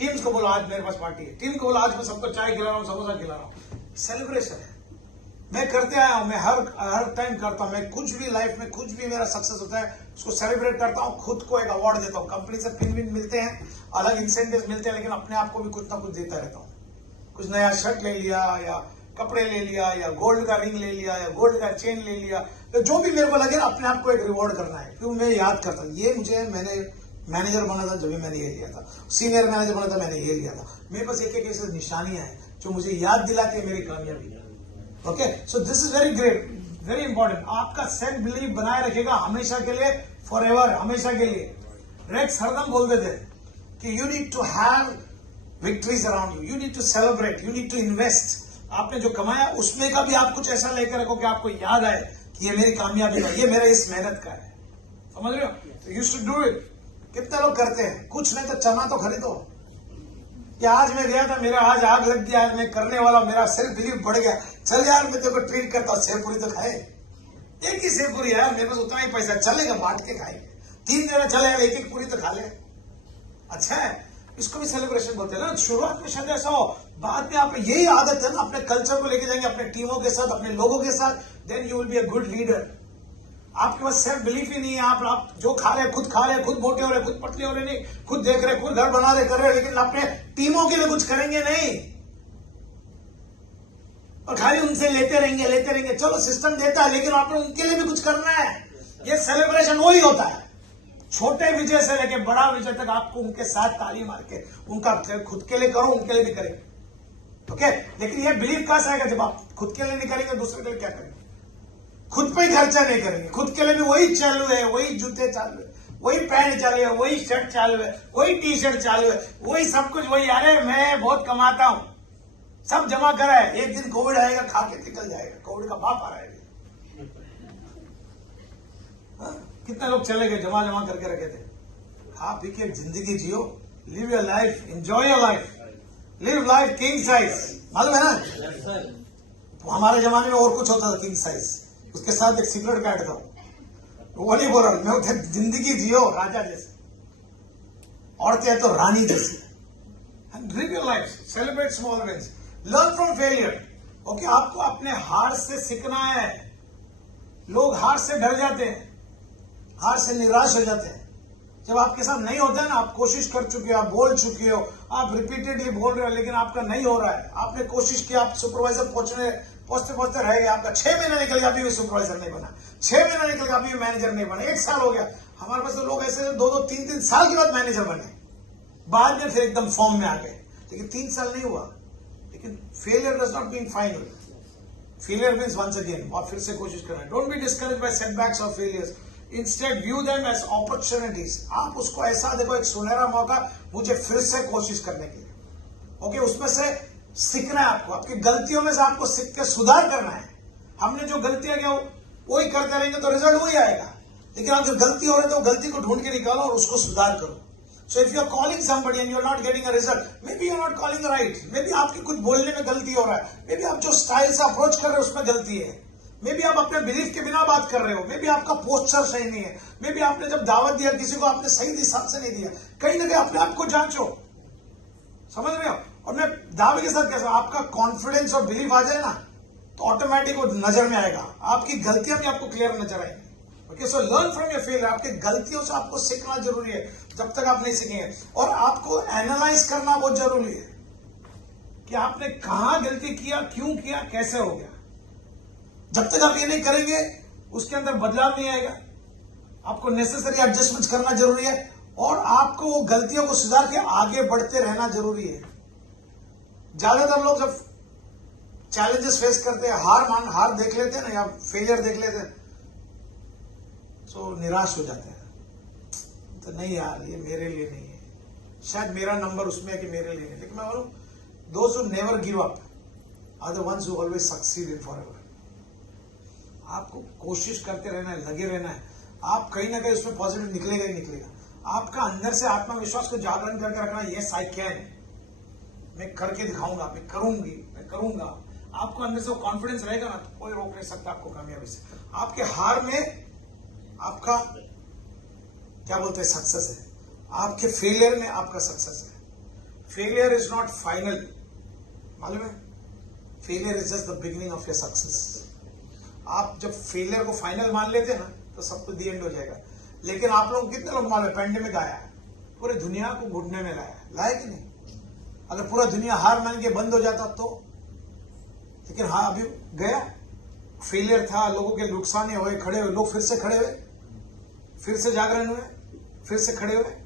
टीम्स को बोलो आज मेरे पास पार्टी है, टीम को बोलो आज मैं सबको चाय खिला रहा हूँ, समोसा खिला रहा हूँ। सेलिब्रेशन है। मैं करते आया हूं, मैं हर टाइम करता हूं। मैं कुछ भी लाइफ में कुछ भी मेरा सक्सेस होता है उसको सेलिब्रेट करता हूं, खुद को एक अवार्ड देता हूं। कंपनी से पिन विन मिलते हैं, अलग इंसेंटिव मिलते हैं, लेकिन अपने आप को भी कुछ ना कुछ देता रहता हूं। कुछ नया शर्ट ले लिया या कपड़े ले लिया या गोल्ड का रिंग ले लिया या गोल्ड का चेन ले लिया, तो जो भी मेरे को लगे अपने आप को एक रिवॉर्ड करना है। क्यों मैं याद करता हूं, ये मुझे मैंने मैनेजर बना था जब मैंने ये लिया था, सीनियर मैनेजर बना था मैंने ये लिया था। मेरे पास एक एक ऐसी निशानियां हैं जो मुझे याद दिलाती है मेरी कामयाबी। Okay, so this is very great, very important. आपका सेल्फ बिलीव बनाए रखेगा हमेशा के लिए, फॉर एवर, हमेशा के लिए। रेक्स हरदम बोलते थे कि you need to have victories around you, you need to celebrate, you need to invest. आपने जो कमाया उसमें का भी आप कुछ ऐसा लेकर रखो कि आपको याद आए कि ये मेरी कामयाबी है, ये मेरा इस मेहनत का है। समझ रहे हो? तो यू शुड डू इट। कितने लोग करते हैं? कुछ नहीं तो चना तो खरीदो। या आज मैं गया था, मेरा आज आग लग गया, आज मैं करने वाला, मेरा सेल्फ बिलीव बढ़ गया, चल यार मैं तेरे को ट्रीट करता हूं, सेव पूरी तो खाए। एक ही सेव पूरी यार, मेरे पास उतना ही पैसा, चलेगा बांट के खाएंगे। 3 दिन चलेगा, एक एक पूरी तो खा ले। अच्छा है, इसको भी सेलिब्रेशन बोलते हैं ना। शुरुआत में शायद ऐसा हो, बाद में आप यही आदत है ना, अपने कल्चर को लेके जाएंगे, अपने टीमों के साथ, अपने लोगों के साथ, then you will be a good leader. आपके पास सेल्फ बिलीफ ही नहीं है, आप जो खा रहे खुद खा रहे, खुद मोटे हो रहे, खुद पतले हो रहे, नहीं खुद देख रहे, खुद घर बना रहे, कर रहे, लेकिन अपने टीमों के लिए कुछ करेंगे नहीं, और खाली उनसे लेते रहेंगे। चलो सिस्टम देता है, लेकिन आपने उनके लिए भी कुछ करना है। ये सेलिब्रेशन वही होता है। छोटे विजय से लेके बड़ा विजय तक आपको उनके साथ ताली मार के उनका खुद के लिए करो, उनके लिए भी करेंगे। ओके, लेकिन ये बिलीव कहां से आएगा जब आप खुद के लिए नहीं करेंगे, दूसरे के लिए क्या करेंगे? खुद पे खर्चा नहीं करेंगे, खुद के लिए भी वही चालू है, वही जूते चालू है, वही पैंट चालू है, वही शर्ट चालू है, वही टी शर्ट चालू है, वही सब कुछ वही। अरे मैं बहुत कमाता हूं, सब जमा करा है, एक दिन कोविड आएगा, खा के निकल जाएगा, कोविड का बाप आ रहा है। कितने लोग चले गए, जमा करके रखे थे। खा पी के जिंदगी जियो, live your life, enjoy your life, live life king size. मालूम है ना, हमारे जमाने में और कुछ होता था किंग साइज, उसके साथ एक सिगरेट काट दो, वो नहीं बोल रहा मैं, उधर जिंदगी जियो राजा जैसे, औरतें तो रानी जैसी। Live your life, celebrate small wins, learn from failure. Okay, आपको अपने हार से सीखना है। लोग हार से डर जाते हैं, हार से निराश हो जाते हैं। जब आपके साथ नहीं होता है ना, आप कोशिश कर चुके हो, आप बोल चुके हो, आप रिपीटेडली बोल रहे हो, लेकिन आपका नहीं हो रहा है। आपने कोशिश की, आप सुपरवाइजर पहुंचते रह गए, आपका 6 महीना निकल गया, अभी भी सुपरवाइजर नहीं बना, 6 महीना निकल गया, अभी भी मैनेजर नहीं बना, 1 साल हो गया। हमारे पास तो लोग ऐसे 2-2, 3-3 साल के बाद मैनेजर बने, बाद में फिर एकदम फॉर्म में आ गए, लेकिन 3 साल नहीं हुआ। लेकिन failure does not mean final, failure means once again, और फिर से कोशिश करना। Don't be discourage by setbacks और failures, instead view them as opportunities. आप उसको ऐसा देखो, एक सुनहरा मौका मुझे फिर से कोशिश करने के लिए। ओके, उसमें से सीखना है आपको, आपकी गलतियों में से आपको सीख के सुधार करना है। हमने जो गलतियां किया वही करते रहेंगे तो रिजल्ट वही आएगा, लेकिन अगर गलती हो रही है तो गलती को ढूंढ के निकालो और उसको सुधार करो। So if you are calling somebody and you are not getting a result, maybe you are not calling right, maybe आपकी कुछ बोलने में गलती हो रहा है, मे बी आप जो स्टाइल से अप्रोच कर रहे हो उसमें गलती है, मे बी आप अपने बिलीफ के बिना बात कर रहे हो, मे बी आपका पोस्चर सही नहीं है, मे बी आपने जब दावत दिया किसी को आपने सही हिसाब से नहीं दिया। कहीं ना कहीं अपने आप को जांचो, समझ रहे हो? और मैं दावे के साथ कैसा, आपका कॉन्फिडेंस और बिलीफ आ जाए ना तो ऑटोमेटिक वो नजर में आएगा, आपकी गलतियां भी आपको क्लियर नजर आएंगी। Okay, so learn from your failure. आपकी गलतियों से आपको सीखना जरूरी है, जब तक आप नहीं सीखेंगे। और आपको एनालाइज करना बहुत जरूरी है कि आपने कहां गलती किया, क्यों किया, कैसे हो गया। जब तक आप ये नहीं करेंगे उसके अंदर बदलाव नहीं आएगा। आपको नेसेसरी एडजस्टमेंट करना जरूरी है और आपको वो गलतियों को सुधार के आगे बढ़ते रहना जरूरी है। ज्यादातर लोग जब चैलेंजेस फेस करते हैं, हार देख लेते हैं ना, या फेलियर देख लेते हैं, तो निराश हो जाते हैं। तो नहीं यार, ये मेरे लिए नहीं है, शायद मेरा नंबर उसमें है कि मेरे लिए नहीं। लेकिन मैं बोलूं, those who never give up are the ones who always succeed in forever. आपको कोशिश करते रहना है, लगे रहना है। आप कहीं ना कहीं उसमें पॉजिटिव निकलेगा ही निकलेगा। आपका अंदर से आत्मविश्वास को जागरण करके रखना, यस आई कैन, मैं करके दिखाऊंगा, मैं करूंगी, मैं करूंगा। आपको अंदर से वो कॉन्फिडेंस रहेगा ना, तो कोई रोक नहीं सकता आपको कामयाबी से। आपके हार में आपका क्या बोलते हैं सक्सेस है, आपके फेलियर में आपका सक्सेस है। फेलियर इज नॉट फाइनल, मालूम है? Failure is just the beginning of your success. आप जब फेलियर को फाइनल मान लेते हैं ना तो सब कुछ दी एंड हो जाएगा। लेकिन आप लोग कितने लोग मालूम है पेंडेमिक आया है, पूरी दुनिया को घुटने में लाया कि नहीं? अगर पूरा दुनिया हार मान के बंद हो जाता तो, लेकिन हाँ अभी गया, फेलियर था, लोगों के नुकसान हुए, खड़े हुए, लोग फिर से खड़े हुए, फिर से जागरण हुए, फिर से खड़े हुए।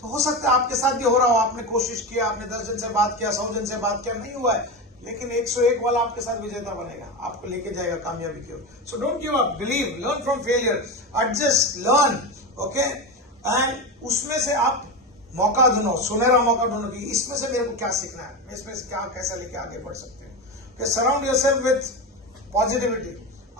तो हो सकता है आपके साथ भी हो रहा हो, आपने कोशिश किया, आपने 10 जन से बात किया, 100 जन से बात किया, नहीं हुआ है, लेकिन 101 वाला आपके साथ विजेता बनेगा, आपको लेके जाएगा कामयाबी की ओर। So don't give up, believe, learn from failure, adjust, learn, okay, and उसमें से आप मौका ढूंढो, सुनहरा मौका ढूंढो कि इसमें से मेरे को क्या सीखना है, मैं इसमें से क्या कैसा लेके आगे बढ़ सकते हैं। Surround yourself with positivity.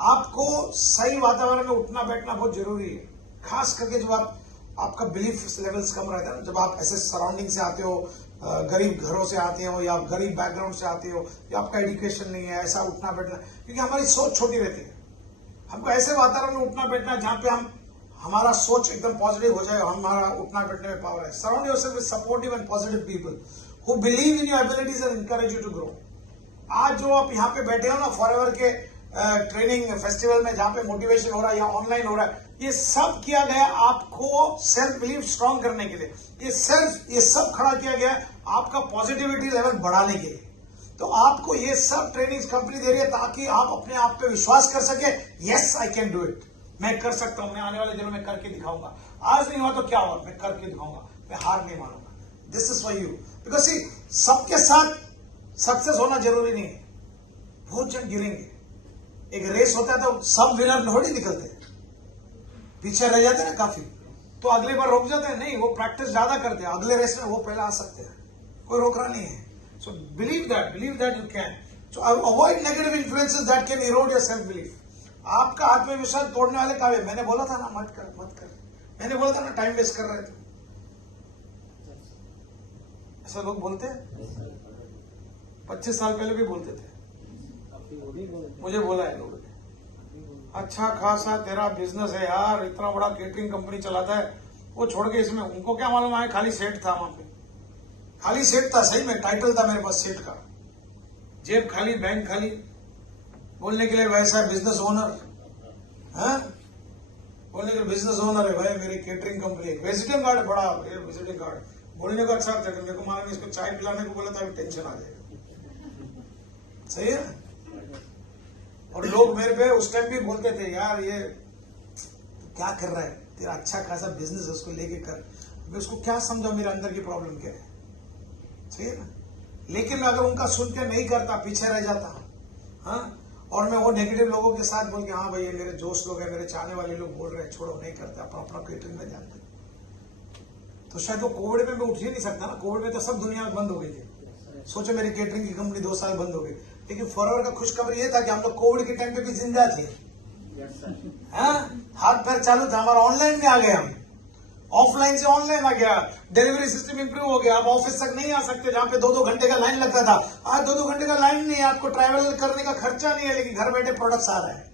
आपको सही वातावरण में उठना बैठना बहुत जरूरी है, खास करके जब आपका बिलीफ लेवल्स कम रहता है ना, जब आप ऐसे सराउंडिंग से आते हो, गरीब घरों से आते हो या गरीब बैकग्राउंड से आते हो, या आपका एजुकेशन नहीं है, ऐसा उठना बैठना, क्योंकि हमारी सोच छोटी रहती है। हमको ऐसे वातावरण में उठना बैठना जहां पे हमारा सोच एकदम पॉजिटिव हो जाए, हमारा उठना बैठने में पावर है। Surround yourself with supportive and positive people who believe in your abilities and encourage you to grow. आज जो आप यहाँ पे बैठे हो ना फॉरएवर के ट्रेनिंग फेस्टिवल में, जहां पे मोटिवेशन हो रहा है या ऑनलाइन हो रहा है, ये सब किया गया आपको सेल्फ बिलीव स्ट्रांग करने के लिए। ये सब खड़ा किया गया आपका पॉजिटिविटी लेवल बढ़ाने के लिए। तो आपको ये सब ट्रेनिंग कंपनी दे रही है ताकि आप अपने आप पे विश्वास कर सके, yes I can do it, मैं कर सकता हूं, मैं आने वाले दिनों में करके दिखाऊंगा। आज नहीं हुआ तो क्या हुआ, मैं करके दिखाऊंगा, मैं हार नहीं मानूंगा। This is for you, because see सबके साथ सक्सेस होना जरूरी नहीं है, बहुत जन गिरेंगे। एक रेस होता है तो सब विनर थोड़ी निकलते हैं, पीछे रह जाते हैं ना काफी, तो अगले बार रोक जाते हैं, नहीं, वो प्रैक्टिस ज्यादा करते हैं, अगले रेस में वो पहले आ सकते हैं, कोई रोक रहा नहीं है। So believe that you can. So avoid negative influences that can Erode your self belief. आपका आत्मविश्वास तोड़ने वाले काव्य, मैंने बोला था ना मत कर, मैंने बोला था ना टाइम वेस्ट कर रहे थे, ऐसा लोग बोलते हैं। 25 साल पहले भी बोलते थे, मुझे बोला है लोगों ने, अच्छा खासा तेरा बिजनेस है यार, इतना बड़ा केटरिंग कंपनी चलाता है, वो छोड़ के इसमें, उनको क्या मालूम है खाली सेट था वहां पे, खाली सेट था, सही में टाइटल था मेरे पास सेट का, जेब खाली, बैंक खाली, बोलने के लिए वैसा बिजनेस ओनर है, बोलने के लिए बिजनेस ओनर है भाई, मेरी केटरिंग कंपनी, विजिटिंग कार्ड बड़ा, विजिटिंग कार्ड, बोलने को अच्छा था, मेरे को मालूम इसको चाय पिलाने को बोला था, अभी टेंशन आ जाएगा, सही है। और लोग मेरे पे उस टाइम भी बोलते थे यार ये क्या कर रहा है, तेरा अच्छा खासा बिजनेस है, उसको लेके कर, मैं उसको क्या समझा मेरे अंदर की प्रॉब्लम क्या है, सही है ना। लेकिन अगर उनका सुन के नहीं करता, पीछे रह जाता, हाँ, और मैं वो नेगेटिव लोगों के साथ बोल के, हाँ भाई ये मेरे दोस्त लोग हैं, मेरे चाहने वाले लोग बोल रहे हैं, छोड़ो, नहीं करते, अपना अपना केटरिंग में ध्यान दें, तो शायद वो कोविड में मैं उठ ही नहीं सकता ना। कोविड में तो सब दुनिया बंद हो गई थी, सोचो मेरी केटरिंग की कंपनी 2 साल बंद हो गई, लेकिन फॉरवर्ड का खुशखबर ये था कि हम लोग कोविड के टाइम पे भी जिंदा थे, हाथ पैर चालू था, हमारा ऑनलाइन में आ गया, हम ऑफलाइन से ऑनलाइन आ गया, डिलीवरी सिस्टम इंप्रूव हो गया, आप ऑफिस तक नहीं आ सकते, जहां पे 2-2 घंटे का लाइन लगता था, आज 2-2 घंटे का लाइन नहीं है, आपको ट्रैवल करने का खर्चा नहीं है, लेकिन घर बैठे प्रोडक्ट्स आ रहा है,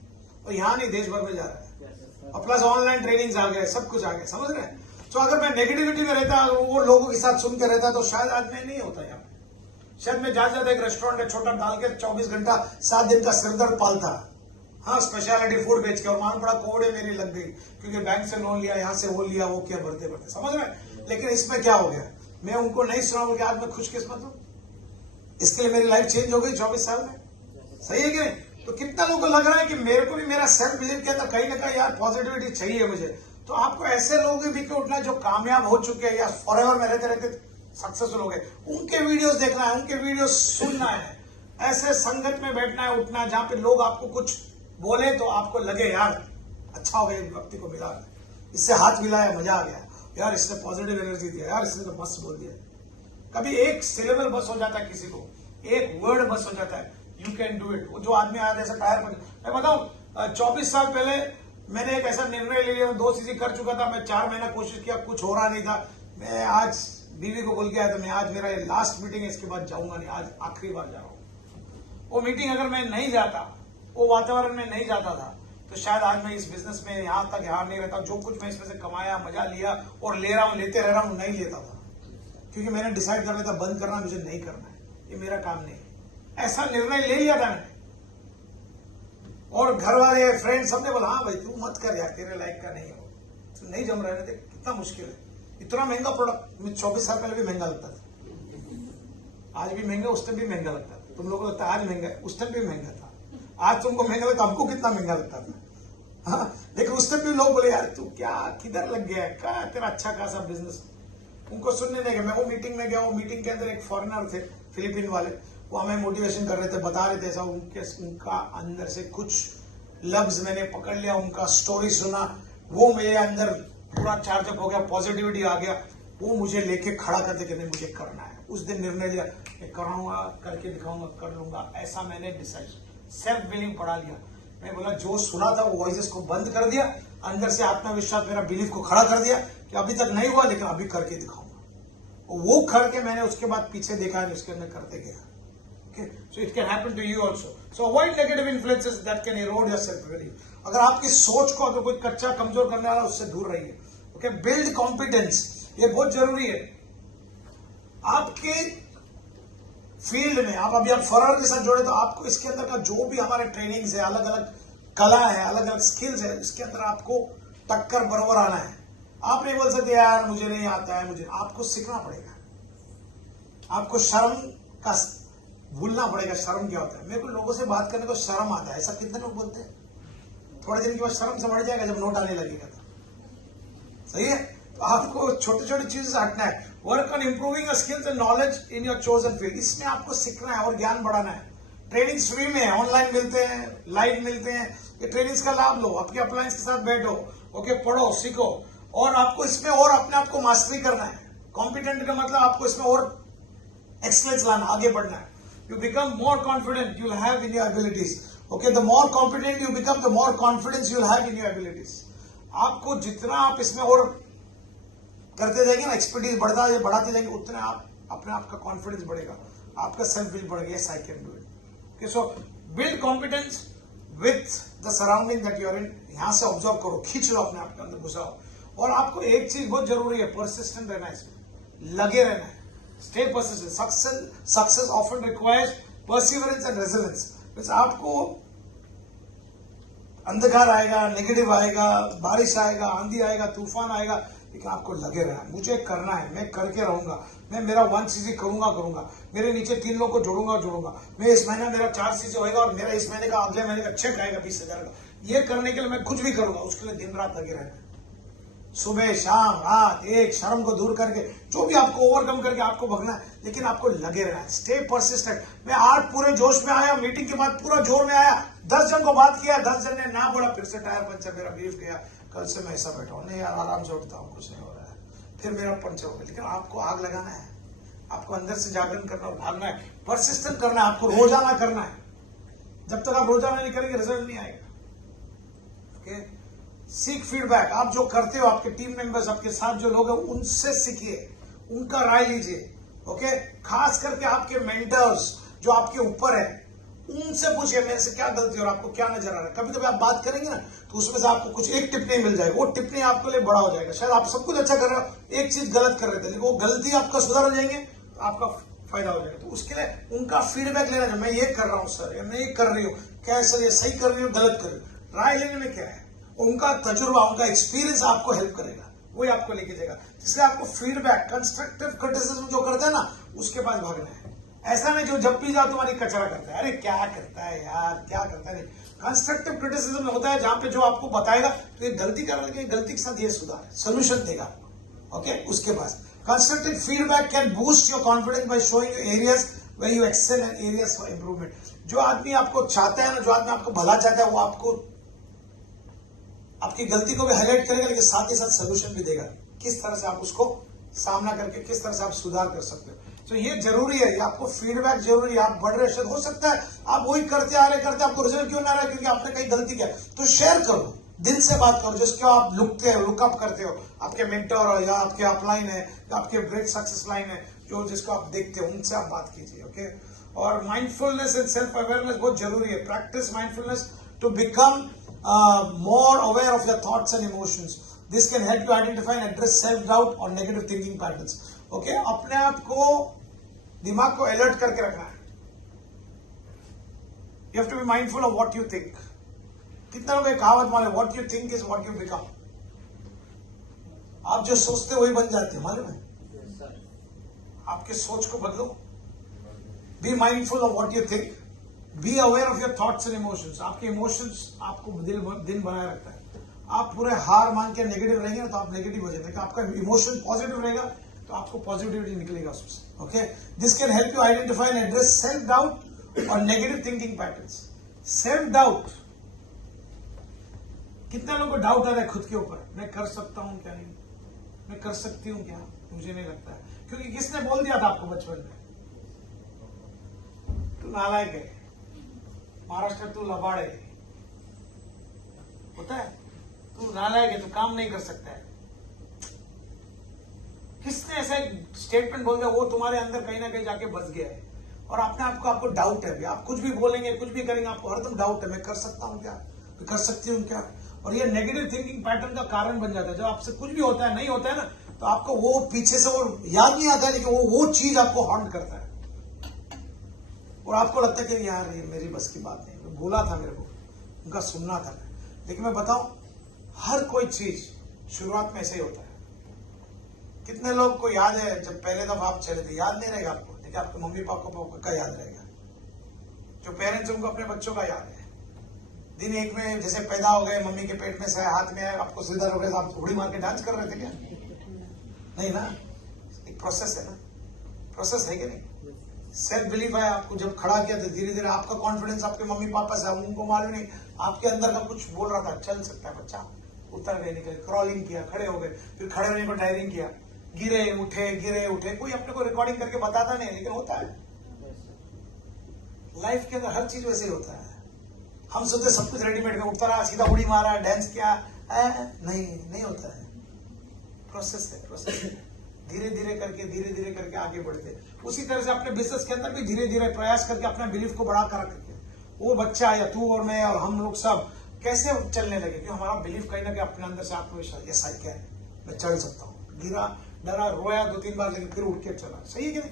और यहाँ नहीं देश भर में जा रहा है, और प्लस ऑनलाइन ट्रेनिंग्स आ गए, सब कुछ आ गया, समझ रहे हैं। तो अगर मैं नेगेटिविटी में रहता, वो लोगों के साथ सुन के रहता, तो शायद आज मैं नहीं होता यहाँ, शायद मैं ज्यादा एक रेस्टोरेंट है छोटा डाल के 24 घंटा 7 दिन का सिरदर्द पालता, हाँ, स्पेशलिटी फूड बेच के, और मालूम पड़ा कोविड मेरी लग गई, क्योंकि बैंक से लोन लिया, यहाँ से वो लिया, वो किया, बढ़ते बढ़ते, समझ रहे। लेकिन इसमें क्या हो गया, मैं उनको नहीं सुना बोल के आज मैं खुशकिस्मत हूं, इसके लिए मेरी लाइफ चेंज हो गई 24 साल में, सही है कि नहीं। तो कितना लोगों को लग रहा है कि मेरे को भी मेरा सेल्फ बिलीव के अंदर कहीं ना कहीं यार पॉजिटिविटी चाहिए मुझे, तो आपको ऐसे लोगों के बीच में उठना जो कामयाब हो चुके हैं या फॉरएवर में रहते रहते सक्सेसफुल हो गए, उनके वीडियोस देखना है, उनके वीडियोस सुनना है, ऐसे संगत में बैठना है, उठना है, जहां पे लोग आपको कुछ बोले तो आपको लगे यार अच्छा हो गया, व्यक्ति को मिला, इससे हाथ मिलाया, मजा आ गया यार, इसने पॉजिटिव एनर्जी दिया यार, इसने तो मस्त बोल दिया। कभी एक सिलेबल बस हो जाता है, किसी को एक वर्ड बस हो जाता है, यू कैन डू इट। वो जो आदमी आया जैसा टायर पर, मैं बताऊं 24 साल पहले मैंने एक ऐसा निर्णय ले लिया, 2 चीजें कर चुका था, मैं 4 महीना कोशिश किया, कुछ हो रहा नहीं था, मैं आज बीवी को बोल के आया था, मैं आज मेरा ये लास्ट मीटिंग है, इसके बाद जाऊंगा नहीं, आज आखिरी बार जा रहा हूं। वो मीटिंग अगर मैं नहीं जाता, वो वातावरण में नहीं जाता था, तो शायद आज मैं इस बिजनेस में यहां तक हार नहीं रहता। जो कुछ मैं इसमें से कमाया, मजा लिया और ले रहा हूं, लेते रह रहा हूं, नहीं लेता था, क्योंकि मैंने डिसाइड कर लिया था बंद करना मुझे नहीं करना है, ये मेरा काम नहीं है। ऐसा निर्णय ले लिया था मैंने। और घर वाले फ्रेंड सबने बोला हाँ भाई तू मत कर यार, तेरे लायक का नहीं हो, तो नहीं जम रहा है। देख कितना मुश्किल है, इतना महंगा प्रोडक्ट। मैं 24 साल पहले भी महंगा लगता था, आज भी महंगा, उस टाइम भी महंगा लगता था। तुम लोगों को लगता है आज महंगा है, उस टाइम भी महंगा था। आज तुमको महंगा लगता, हमको कितना महंगा लगता था। हाँ देखो उस टाइम भी लोग बोले यार तू क्या किधर लग गया है, क्या तेरा अच्छा खासा बिजनेस। उनको सुनने नहीं गया। मैं वो मीटिंग में गया, वो मीटिंग के अंदर एक फॉरेनर थे, फिलीपीन वाले, वो हमें मोटिवेशन कर रहे थे, बता रहे थे ऐसा। उनका अंदर से कुछ लफ्ज मैंने पकड़ लिया, उनका स्टोरी सुना, वो मेरे अंदर पूरा चार्जअप हो गया, पॉजिटिविटी आ गया। वो मुझे लेके खड़ा करते कि नहीं मुझे करना है। उस दिन निर्णय लिया मैं करूंगा, करके दिखाऊंगा, कर लूंगा। ऐसा मैंने डिसाइड, सेल्फ बिलीव बढ़ा लिया। मैं बोला जो सुना था वो वॉइसेस को बंद कर दिया, अंदर से आत्मविश्वास मेरा बिलीफ को खड़ा कर दिया कि अभी तक नहीं हुआ लेकिन अभी करके दिखाऊंगा। वो करके मैंने उसके बाद पीछे देखा है, उसके अंदर करते गया। Okay, so it can happen to you also. So avoid negative influences that can erode your self-belief. अगर आपकी सोच को अगर कोई कच्चा कमजोर करने वाला, उससे दूर रहिए। ओके, बिल्ड कॉम्पिटेंस, ये बहुत जरूरी है। आपके फील्ड में आप फॉरवर्ड के साथ जोड़े तो आपको इसके अंदर का जो भी हमारे ट्रेनिंग्स है, अलग अलग कला है, अलग अलग स्किल्स है, इसके अंदर आपको टक्कर बराबर आना है। आप नहीं बोल सकते यार मुझे नहीं आता है, मुझे, आपको सीखना पड़ेगा। आपको शर्म का भूलना पड़ेगा। शर्म क्या होता है? मेरे को लोगों से बात करने को शर्म आता है, ऐसा कितने लोग बोलते हैं? थोड़े दिन के बाद शर्म से बढ़ जाएगा जब नोट आने लगेगा तो। सही है, तो आपको छोटी छोटी चीजों से हटना है। Work on improving skills and knowledge in your chosen field, इसमें आपको सीखना है और ज्ञान बढ़ाना है। ट्रेनिंग्स फ्री में है, ऑनलाइन मिलते हैं, लाइव मिलते हैं। ये ट्रेनिंग्स का लाभ लो, आपके अपलायंस के साथ बैठो, ओके, पढ़ो, सीखो, और आपको इसमें और अपने आप को मास्टरी करना है। कॉम्पिटेंट का मतलब आपको इसमें और एक्सलेंस लाना, आगे बढ़ना है। You become more confident you'll have in your abilities. Okay, the more competent you become, the more confidence you'll have in your abilities. आपको जितना आप इसमें और करते जाएंगे ना, एक्सपर्टीज बढ़ाते जाएंगे, उतना आप अपने आप का कॉन्फिडेंस बढ़ेगा, आपका सेल्फ बिलीफ बढ़ेगा। Yes, I can do it. Okay, so build competence with the surrounding that you are in. यहां से ऑब्जर्व करो, खींच लो अपने आप के अंदर, घुसाओ। और आपको एक चीज बहुत जरूरी है, परसिस्टेंट रहना है, इसमें लगे रहना है। Stay persistent. Success often requires perseverance and resilience. Means आपको अंधकार आएगा, नेगेटिव आएगा, बारिश आएगा, आंधी आएगा, तूफान आएगा, लेकिन आपको लगे रहना है। मुझे करना है, मैं करके रहूंगा, मैं मेरा 1 चीजें करूंगा, मेरे नीचे 3 लोग को जोड़ूंगा, मैं इस महीना मेरा 4 चीजें होएगा और मेरा इस महीने का अगले महीने का चेक आएगा 20,000 का। ये करने के लिए मैं कुछ भी करूंगा, उसके लिए दिन रात लगे रहना है। सुबह शाम रात, एक शर्म को दूर करके जो भी आपको ओवरकम करके आपको भगना है, लेकिन आपको लगे रहना है। Stay persistent. मैं आज पूरे जोश में आया, मीटिंग के बाद पूरा जोर में आया, 10 जन को बात किया, 10 जन ने ना बोला, फिर से टायर पंचर, मेरा बीफ गया, कल से मैं ऐसा बैठा हूं, नहीं यार आराम से उठता हूं, कुछ नहीं हो रहा है, फिर मेरा पंचर हो गया। लेकिन आपको आग लगाना है, आपको अंदर से जागरण करना और भागना है, परसिस्टेंट करना है, आपको रोजाना करना है। जब तक आप रोजाना नहीं करेंगे रिजल्ट नहीं आएगा। ओके, सीख फीडबैक। आप जो करते हो, आपके टीम मेंबर्स, आपके साथ जो लोग हैं, उनसे सीखिए, उनका राय लीजिए। ओके, खास करके आपके मेंटर्स जो आपके ऊपर है, उनसे पूछिए मेरे से क्या गलती और आपको क्या नजर आ रहा है। कभी कभी आप बात करेंगे ना, तो उसमें से आपको कुछ एक टिप्पणी मिल जाएगी, वो टिप्पणी आपके लिए बड़ा हो जाएगा। शायद आप सब कुछ अच्छा कर रहे हो, एक चीज गलत कर रहे थे, लेकिन वो गलती आपका सुधार हो जाएंगे, तो आपका फायदा हो जाएगा। तो उसके लिए उनका फीडबैक लेना चाहिए। मैं ये कर रहा हूं सर, या मैं ये कर रही हूँ, क्या सर ये सही कर रही हूँ, गलत कर रही हूँ। राय लेने में क्या है, उनका तजुर्बा, उनका एक्सपीरियंस आपको हेल्प करेगा, वही आपको लेके जाएगा। इसलिए आपको फीडबैक, कंस्ट्रक्टिव क्रिटिसिज्म जो करते हैं ना, उसके पास भागना है। ऐसा नहीं जो जब भी जाओ तुम्हारी कचरा करता है, अरे क्या करता है यार, क्या करता है। कंस्ट्रक्टिव क्रिटिसिज्म में होता है जहां पे जो आपको बताएगा तो ये गलती कर रहे हैं, गलती के साथ ये सुधार, सोल्यूशन देगा। ओके, उसके पास constructive feedback can boost your confidence by showing you areas where you excel and areas for improvement. जो आदमी आपको चाहता है ना, जो आदमी आपको भला चाहता है, वो आपको आपकी गलती को भी हाईलाइट करेगा, लेकिन साथ ही साथ सोल्यूशन भी देगा, किस तरह से आप उसको सामना करके किस तरह से आप सुधार कर सकते हो। तो ये जरूरी है, ये आपको फीडबैक जरूरी है। आप बढ़ रहे, शायद हो सकता है आप वही करते आ रहे, आपको रिजल्ट क्यों ना आ रहा है, क्योंकि आपने कहीं गलती किया। तो शेयर करो, दिल से बात करो, जिसको आप लुकअप करते हो, आपके मेंटर हो या आपके अपलाइन है या आपके ग्रेट सक्सेस लाइन है, जो जिसको आप देखते हो, उनसे आप बात कीजिए। ओके, और माइंडफुलनेस एंड सेल्फ अवेयरनेस बहुत जरूरी है। Practice mindfulness to become more aware of your thoughts and emotions. This can help you identify and address self doubt और नेगेटिव थिंकिंग पैटर्न्स। ओके, अपने आप को, दिमाग को अलर्ट करके रखना है। You have to be mindful of what you think. कितना लोग एक कहावत माने, what you think is what you become. आप जो सोचते हो वही बन जाते हैं, मालूम है? आपके सोच को बदलो। B mindful of what you think, be aware of your thoughts and emotions. आपके इमोशंस आपको दिन बनाए रखता है। आप पूरे हार मान के नेगेटिव रहेंगे ना तो आप नेगेटिव हो जाते हैं। आपका इमोशन पॉजिटिव रहेगा तो आपको पॉजिटिविटी निकलेगा उससे। Okay, this can help you identify and address self doubt और negative thinking patterns. Self doubt, कितने लोगों को डाउट आ रहा है खुद के ऊपर, मैं कर सकता हूं क्या, नहीं मैं कर सकती हूं क्या, मुझे नहीं लगता है। क्योंकि किसने बोल दिया था आपको बचपन में, तू नालायक है, महाराष्ट्र तू लबाड़ है, होता है, तू नालायक है, तू काम नहीं कर सकता है। किसने ऐसा एक स्टेटमेंट बोल दिया, वो तुम्हारे अंदर कहीं ना कहीं जाके बस गया है और अपने आपको डाउट है। आप कुछ भी बोलेंगे, कुछ भी करेंगे, आपको हरदम डाउट है, मैं कर सकता हूं क्या, मैं कर सकती हूं क्या। और ये नेगेटिव थिंकिंग पैटर्न का कारण बन जाता है। जब आपसे कुछ भी होता है, नहीं होता है ना, तो आपको वो पीछे से वो याद नहीं आता है, लेकिन वो चीज आपको हॉन्ट करता है और आपको लगता है कि यार ये मेरी बस की बात नहीं, बोला था मेरे को, उनका सुनना था। लेकिन मैं बताऊं, हर कोई चीज शुरुआत में ऐसे ही होता है। कितने लोग को याद है जब पहले दफा आप चले थे, याद नहीं रहेगा आपको, लेकिन आपके मम्मी पापा को पक्का याद रहेगा। जो पेरेंट्स उनको अपने बच्चों का याद है। दिन एक में जैसे पैदा हो गए, मम्मी के पेट में से हाथ में आए, आपको सीधा हो गया, आप उड़ी मार के डांस कर रहे थे क्या? नहीं ना, एक प्रोसेस है ना, प्रोसेस है कि नहीं? सेल्फ बिलीफ है, आपको जब खड़ा किया तो धीरे धीरे आपका कॉन्फिडेंस आपके मम्मी पापा से, उनको मालूम नहीं, आपके अंदर का कुछ बोल रहा था, चल सकता है बच्चा, उतर गए, निकले, क्रॉलिंग किया, खड़े हो गए, फिर खड़े होने को डायरिंग किया, गिरे उठे। कोई अपने को रिकॉर्डिंग करके बताता नहीं, लेकिन होता है। लाइफ के अंदर हर चीज वैसे ही होता है। हम सोचते सब कुछ रेडीमेड में, उतरा सीधा उड़ी मारा, डांस किया, नहीं होता है। प्रोसेस है। धीरे धीरे करके आगे बढ़ते। उसी तरह से अपने बिजनेस के अंदर भी धीरे धीरे प्रयास करके अपने बिलीफ को बढ़ाकर रखते। वो बच्चा या तू और मैं और हम लोग सब कैसे चलने लगे, क्योंकि हमारा बिलीफ कहीं ना कहीं अपने अंदर से आत्मविश्वास, ये सच क्या है, मैं चल सकता हूँ। गिरा, डरा, रोया 2-3 बार, लेकिन फिर उठ के चला। सही है कि नहीं?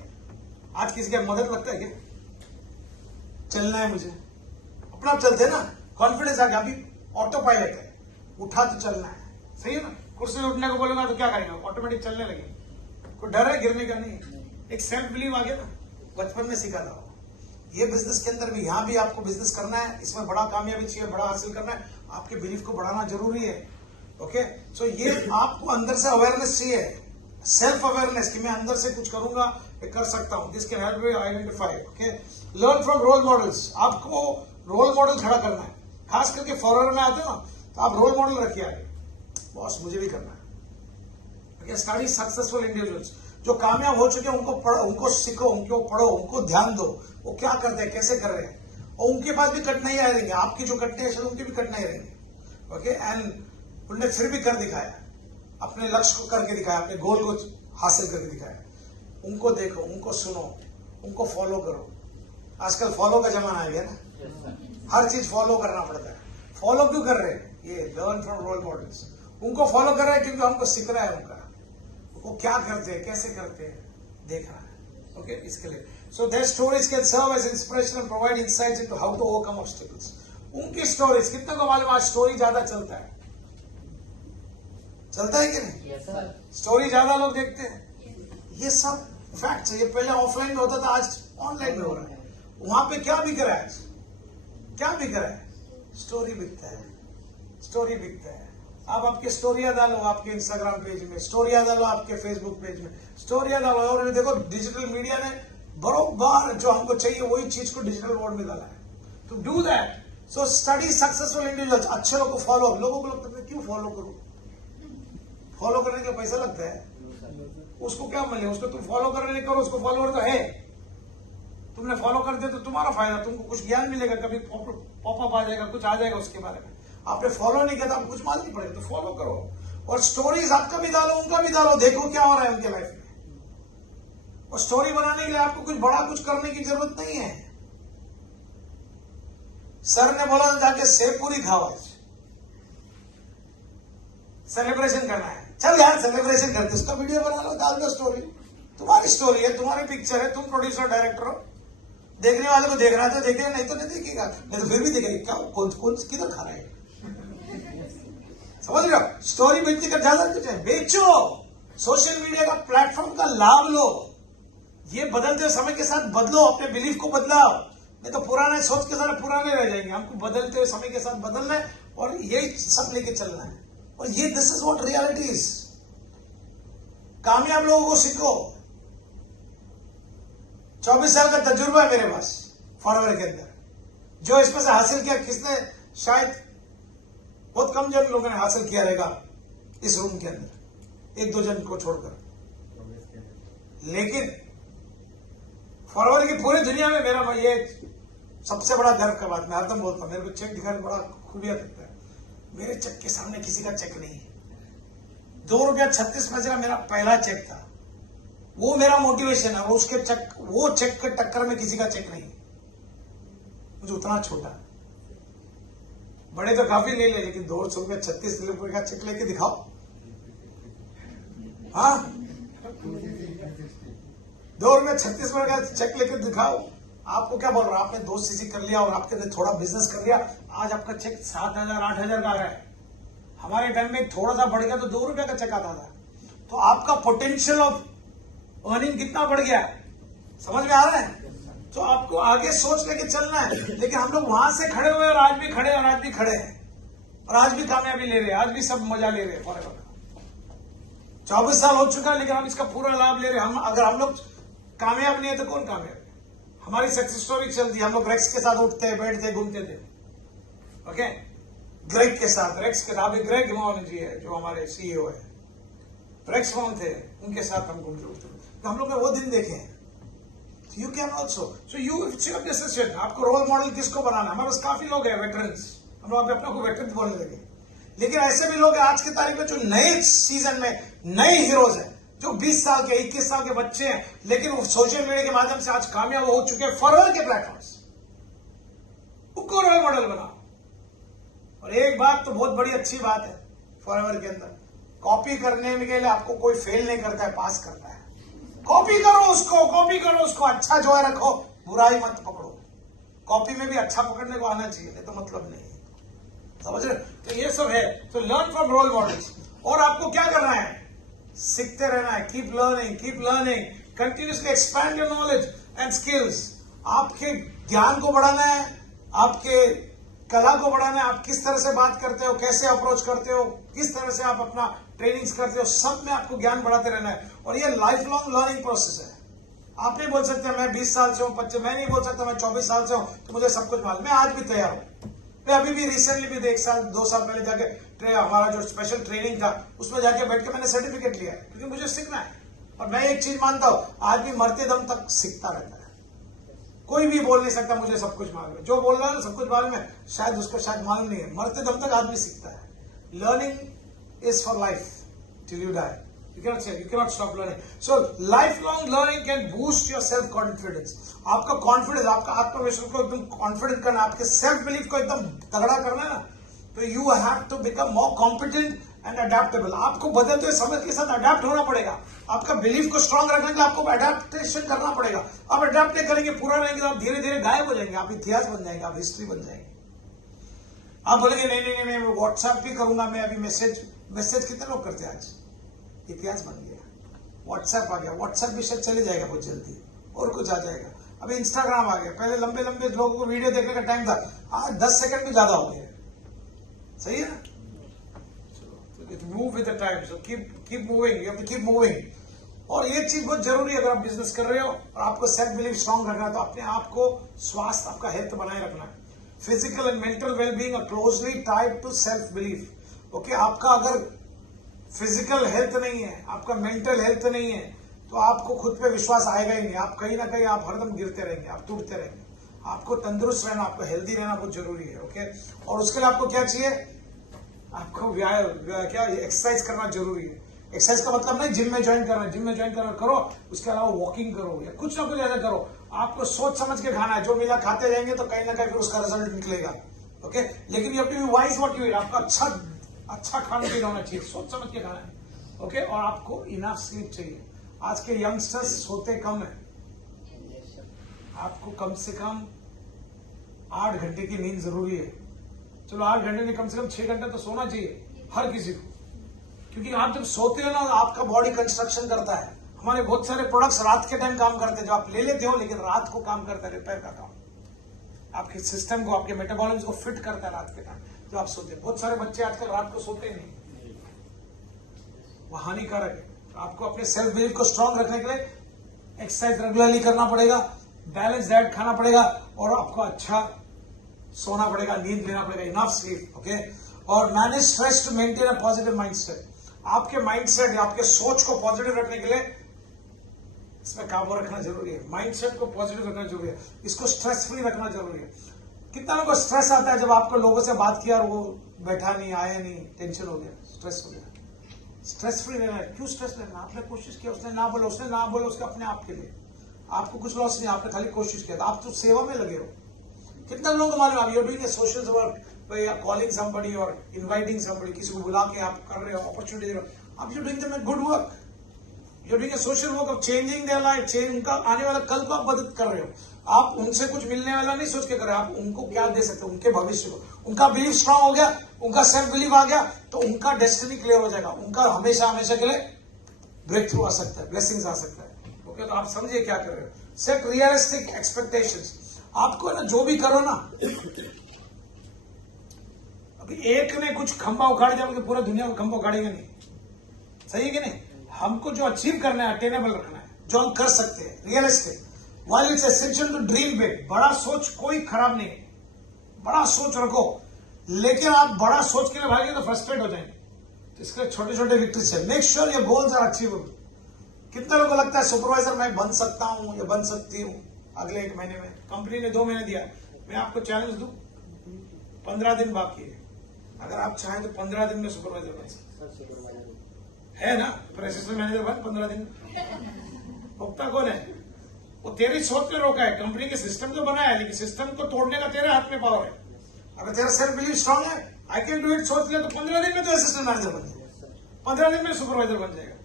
आज किसी की मदद लगता है क्या? चलना है मुझे, अपना आप चलते ना, कॉन्फिडेंस आ गया, अभी ऑटो पायलट है, उठा तो चलना है। सही है ना? कुर्सी से उठने को बोलेगा तो क्या करेगा, ऑटोमेटिक चलने लगे। कोई डर है गिरने का? नहीं। एक सेल्फ बिलीव आ गया ना, बचपन में सीखा था। ये बिजनेस के अंदर भी, यहां भी आपको बिजनेस करना है, इसमें बड़ा कामयाबी चाहिए, बड़ा हासिल करना है, आपके बिलीफ को बढ़ाना जरूरी है। ओके, सो ये आपको अंदर से अवेयरनेस चाहिए, सेल्फ अवेयरनेस कि मैं अंदर से कुछ करूंगा, मैं कर सकता हूं। This can help you identify. Okay, learn from role models. आपको रोल मॉडल खड़ा करना है, खास करके फॉरवर्ड में आते हो ना, तो आप रोल मॉडल रखिए आगे, बॉस मुझे भी करना है। ओके, स्टडी सक्सेसफुल इंडिविजुअल्स, जो कामयाब हो चुके हैं, उनको पढ़ो, उनको सीखो, उनको पढ़ो, उनको ध्यान दो, वो क्या करते हैं, कैसे कर रहे हैं, और उनके पास भी कठिनाई रहेंगे, आपकी जो कठिनाई है उनकी भी कठिनाई रहेंगी। ओके, एंड उन्होंने फिर भी कर दिखाया, अपने लक्ष्य को करके दिखाया, अपने गोल को हासिल करके दिखाया। उनको देखो, उनको सुनो, उनको फॉलो करो। आजकल फॉलो का जमाना आ गया ना, हर चीज फॉलो करना पड़ता है। फॉलो क्यों कर रहे हैं? ये लर्न फ्रॉम रोल मॉडल्स। उनको फॉलो कर रहे हैं क्योंकि हमको सीखना है उनका, वो क्या करते हैं, कैसे करते हैं, देखना है। ओके, इसके लिए so their stories can serve as inspiration and provide insights into how to overcome obstacles. उनकी स्टोरीज, कितने को मालूम आज स्टोरी ज्यादा चलता है कि नहीं? Yes, sir. स्टोरी ज्यादा लोग देखते हैं। ये सब फैक्ट्स है। ये पहले ऑफलाइन में होता था, आज ऑनलाइन में हो रहा है। वहां पे क्या बिक रहा है आज? क्या बिक रहा है? स्टोरी बिकता है, स्टोरी बिकता है। आप आपके स्टोरियां डालो आपके इंस्टाग्राम पेज में, स्टोरियां डालो आपके फेसबुक पेज में, स्टोरियां डालो। और देखो, डिजिटल मीडिया ने बरोबर जो हमको चाहिए वही चीज को डिजिटल वर्ल्ड में डाला है। तो do that. So study successful individuals. अच्छे लोगों को फॉलो। लोगों को लगता है क्यों फॉलो करूं? फॉलो करने का पैसा लगता है, उसको क्या मिले? उसको तुम फॉलो करने नहीं करो, उसको फॉलोअर तो है, तुमने फॉलो कर दिया तो तुम्हारा फायदा, तुमको कुछ ज्ञान मिलेगा, कभी पॉपअप आ जाएगा, कुछ आ जाएगा उसके बारे में। आपने फॉलो नहीं किया तो आपको कुछ मालूम नहीं पड़ेगा, तो फॉलो करो। और स्टोरीज आपका भी डालो, उनका भी डालो, देखो क्या हो रहा है उनके लाइफ में। और स्टोरी बनाने के लिए आपको कुछ बड़ा कुछ करने की जरूरत नहीं है। सर ने बोला जाके सेव पूरी खाओ आज, सेलिब्रेशन करना है, चल यार सेलिब्रेशन करते, उसका वीडियो बना लो, डाल दो स्टोरी। तुम्हारी स्टोरी है, तुम्हारी पिक्चर है, तुम प्रोड्यूसर डायरेक्टर हो, देखने वाले को देखना तो देखेगा, नहीं तो नहीं देखेगा, नहीं तो फिर भी देखेगा क्या कौन किधर खा रहा है। समझ रहे हो? स्टोरी बेचने का ज्यादा कुछ है, बेचो, सोशल मीडिया का प्लेटफॉर्म का लाभ लो, ये बदलते समय के साथ बदलो, अपने बिलीफ को बदलाओ, नहीं तो पुराने सोच के साथ पुराने रह जाएंगे। हमको बदलते हुए समय के साथ बदलना है और यही सब लेके चलना है, और ये this is what reality is. कामयाब लोगों को सीखो। 24 साल का तजुर्बा है मेरे पास फॉरवर्ड के अंदर, जो इसमें से हासिल किया, किसने, शायद बहुत कम जन लोगों ने हासिल किया रहेगा इस रूम के अंदर, 1-2 जन को छोड़कर। लेकिन फॉरवर्ड की पूरी दुनिया में मेरा ये सबसे बड़ा गर्व का बात, मैं हरदम बोलता हूं, मेरे को चेक दिखाने बड़ा खूबियत लगता है, मेरे चेक के सामने किसी का चेक नहीं है। 2 रुपया 36 पैसे मेरा पहला चेक था, वो मेरा मोटिवेशन है, और उसके चेक, वो चेक के टक्कर में किसी का चेक नहीं, मुझे उतना छोटा। बड़े तो काफी ले ले, लेकिन 200 रुपया 36 रुपये का चेक लेके दिखाओ। हाँ, 2 रुपये 36 रुपये का चेक लेके दिखाओ। आपको क्या बोल रहा है, आपने 2 सीसी कर लिया और आपके थोड़ा बिजनेस कर लिया, आज आपका चेक 7,000 8,000 का आ रहा है। हमारे टाइम में थोड़ा सा बढ़ गया तो 2 रुपये का चेक आता था। तो आपका पोटेंशियल ऑफ अर्निंग कितना बढ़ गया है, समझ में आ रहा है? तो आपको आगे सोच लेके चलना है। लेकिन हम लोग वहां से खड़े हुए और आज भी खड़े, और आज भी खड़े हैं, और आज भी कामयाबी ले रहे हैं, आज भी सब मजा ले रहे हैं। फॉरएवर 24 साल हो चुका है, लेकिन हम इसका पूरा लाभ ले रहे हैं। अगर हम लोग कामयाब नहीं है तो कौन कामयाब है? हमारी सक्सेस स्टोरी चलती है, हम लोग रेक्स के साथ उठते बैठते घूमते थे, ओके, ग्रेग के साथ, रेक्स के साथ, ग्रेग मोहन जी है जो हमारे सीईओ है, रेक्स मोहन थे, उनके साथ हम घूमते उठते, तो हम लोग ने वो दिन देखे हैं। You can also, so you decision, आपको रोल मॉडल किसको बनाना। हमारे पास काफी लोग हैं वेटरन्स, हम लोग अपने को वेटरन बोलने लगे, लेकिन ऐसे भी लोग हैं आज की तारीख में जो नए सीजन में नए हीरोज हैं, जो 20 साल के 21 साल के बच्चे हैं, लेकिन वो सोशल मीडिया के माध्यम से आज कामयाब हो चुके हैं फॉरवर्ड के प्लेटफॉर्म्स, उनको रोल मॉडल बनाओ। और एक बात तो बहुत बड़ी अच्छी बात है फॉरवर्ड के अंदर, कॉपी करने के लिए आपको कोई फेल नहीं करता है, पास करता है। कॉपी करो उसको, कॉपी करो उसको, अच्छा जो है रखो, बुराई मत पकड़ो। कॉपी में भी अच्छा पकड़ने को आना चाहिए, नहीं तो मतलब नहीं, समझ रहे? तो ये सब है, तो लर्न फ्रॉम रोल मॉडल्स। और आपको क्या करना है, सीखते रहना है, keep learning, continuously expand your knowledge and skills. आपके ज्ञान को बढ़ाना है, आपके कला को बढ़ाना है, आप किस तरह से बात करते हो, कैसे अप्रोच करते हो, किस तरह से आप अपना ट्रेनिंग्स करते हो, सब में आपको ज्ञान बढ़ाते रहना है। और ये लाइफ लॉन्ग लर्निंग प्रोसेस है। आप नहीं बोल सकते मैं 20 साल से हूं, 25, मैं नहीं बोल सकता मैं 24 साल से हूं तो मुझे सब कुछ मालूम। मैं आज भी तैयार हूं, मैं अभी भी रिसेंटली भी 1 साल 2 साल पहले जाके हमारा जो स्पेशल ट्रेनिंग था उसमें जाके बैठ के मैंने सर्टिफिकेट लिया है, क्योंकि मुझे सीखना है। और मैं एक चीज मानता हूं, आज भी मरते दम तक सीखता रहता है। कोई भी बोल नहीं सकता मुझे सब कुछ मालूम है, जो बोल रहा है सब कुछ मालूम है, शायद उसको शायद मालूम नहीं है। मरते दम तक आदमी सीखता है। Learning is for life till you die. You cannot stop learning. So lifelong learning can boost your self confidence. आपका कॉन्फिडेंस, आपका आत्मविश्वास को एकदम कॉन्फिडेंट करना, आपके सेल्फ बिलीफ को एकदम तगड़ा करना है ना, तो you have to become more competent and adaptable. आपको बदलते हुए समय के साथ अडेप्ट होना पड़ेगा। आपका बिलीफ को स्ट्रांग रखने के लिए आपको अडेप्टेशन करना पड़ेगा। आप अडेप्ट नहीं करेंगे, पूरा रहेंगे तो आप धीरे धीरे गायब हो जाएंगे, आप इतिहास बन जाएंगे, आप हिस्ट्री बन जाएंगे। आप बोलेंगे नहीं मैं व्हाट्सएप भी करूंगा, मैं अभी मैसेज कितने लोग करते हैं आज, इतिहास बन गया। व्हाट्सएप आ गया, व्हाट्सएप भी शायद चले जाएगा बहुत जल्दी, और कुछ आ जाएगा। अभी इंस्टाग्राम आ गया, पहले लंबे लंबे लोगों को वीडियो देखने का टाइम था, आज 10 सेकंड भी ज्यादा हो गए, सही है ना? Move with the time, so keep moving, you have to keep moving. और ये चीज बहुत जरूरी है, अगर आप बिजनेस कर रहे हो और आपको सेल्फ बिलीफ स्ट्रांग रखना है तो अपने आप को स्वास्थ्य, आपका हेल्थ बनाए रखना है। Physical and mental wellbeing are closely tied to self belief. Okay, आपका अगर फिजिकल हेल्थ नहीं है, आपका मेंटल हेल्थ नहीं है, तो आपको खुद पे विश्वास आएगा ही नहीं। आप कहीं ना कहीं आप हरदम गिरते रहेंगे, आप टूटते रहेंगे। आपको तंदुरुस्त रहना, आपको हेल्दी रहना बहुत जरूरी है। ओके, और उसके लिए आपको क्या चाहिए, आपको क्या एक्सरसाइज करना जरूरी है। एक्सरसाइज का मतलब नहीं जिम में ज्वाइन करना, जिम में ज्वाइन करना करो, उसके अलावा वॉकिंग करो या कुछ ना कुछ ऐसा करो। आपको सोच समझ के खाना है, जो मिला खाते जाएंगे तो कहीं ना कहीं फिर उसका रिजल्ट निकलेगा। ओके, लेकिन you have to be wise what you eat. आपका अच्छा अच्छा खाना पीना होना चाहिए, सोच समझ के खाना है, ओके। और आपको इनफ स्लीप चाहिए। आज के यंगस्टर्स सोते कम है, आपको कम से कम 8 घंटे की नींद जरूरी है। चलो 8 घंटे में कम से कम 6 घंटे तो सोना चाहिए हर किसी को, क्योंकि आप जब सोते हो ना आपका बॉडी कंस्ट्रक्शन करता है। हमारे बहुत सारे प्रोडक्ट्स रात के टाइम काम करते हैं, जो आप ले लेते हो, लेकिन रात को काम करता है, रिपेयर का काम, आपके सिस्टम को, आपके मेटाबॉलिज्म को फिट करता है रात के टाइम जो आप सोते हैं। बहुत सारे बच्चे आजकल रात को सोते ही नहीं, वो हानिकारक है। तो आपको अपने सेल्फ बिलीफ को स्ट्रांग रखने के लिए एक्सरसाइज रेगुलरली करना पड़ेगा, बैलेंस डाइट खाना पड़ेगा, और आपको अच्छा सोना पड़ेगा, नींद लेना पड़ेगा, इनफ स्लीप, ओके। और manage stress to maintain a positive mindset. आपके माइंडसेट, आपके सोच को पॉजिटिव रखने के लिए इसमें काबू रखना जरूरी है। माइंडसेट को पॉजिटिव रखना जरूरी है, इसको स्ट्रेस फ्री रखना जरूरी है। कितना लोगों को स्ट्रेस आता है जब आपको लोगों से बात किया और वो बैठा नहीं, आया नहीं, टेंशन हो गया, स्ट्रेस हो गया। स्ट्रेस फ्री रहना है। क्यों स्ट्रेस लेना? आपने कोशिश किया, उसने ना बोला, उसके अपने आप के लिए, आपको कुछ लॉस नहीं, आपने खाली कोशिश किया, आप तो सेवा में लगे हो। कितना लोगों को मालूम आप you doing a social work, calling somebody और इनवाइटिंग समबडी, किसी को बुला के आप कर रहे हो, अपॉर्चुनिटी दे रहे हो, आप you doing them a good work, you doing a social work of changing their life, change उनका आने वाला कल को आप मदद कर रहे हो। आप उनसे कुछ मिलने वाला नहीं सोच के कर रहे हो, आप उनको क्या दे सकते हो, उनके भविष्य को। उनका बिलीफ स्ट्रांग हो गया, उनका सेल्फ बिलीफ आ गया, तो उनका डेस्टिनी क्लियर हो जाएगा, उनका हमेशा हमेशा के लिए ब्रेक थ्रू आ सकता है, ब्लेसिंग्स आ सकता है, ओके। तो आप समझिए क्या कर रहे हो। Set realistic expectations. आपको ना जो भी करो ना, अभी एक ने कुछ खंबा उखाड़ दिया तो पूरा दुनिया को खंबा उखाड़ेगा नहीं, सही है कि नहीं? हमको जो अचीव करना है, अटेनेबल रखना है, जो हम कर सकते हैं, realistic. While it's essential to dream big, बड़ा सोच कोई खराब नहीं है, बड़ा सोच रखो, लेकिन आप बड़ा सोच के लिए भागेंगे तो फ्रस्ट्रेट हो जाएंगे। तो इसके लिए छोटे छोटे विक्ट्रीज है। Make sure your goals are achievable. कितने लोगों को लगता है सुपरवाइजर मैं बन सकता हूं या बन सकती हूं अगले 1 महीने में? कंपनी ने 2 महीने दिया, मैं आपको चैलेंज दूं, 15 दिन बाकी है। अगर आप चाहें तो 15 दिन में सुपरवाइजर बन सकते है ना? असिस्टेंट मैनेजर बन 15 दिन में। भुगता कौन है? वो तेरी सोच ने रोका है। कंपनी के सिस्टम तो बनाया है, लेकिन सिस्टम को तोड़ने का तेरे हाथ में पावर है। अगर तेरा सेल्फ बिलीफ स्ट्रांग है, आई कैन डू इट, सोच लिया, तो 15 दिन में तो असिस्टेंट मैनेजर बन जाएगा, 15 दिन में सुपरवाइजर बन जाएगा।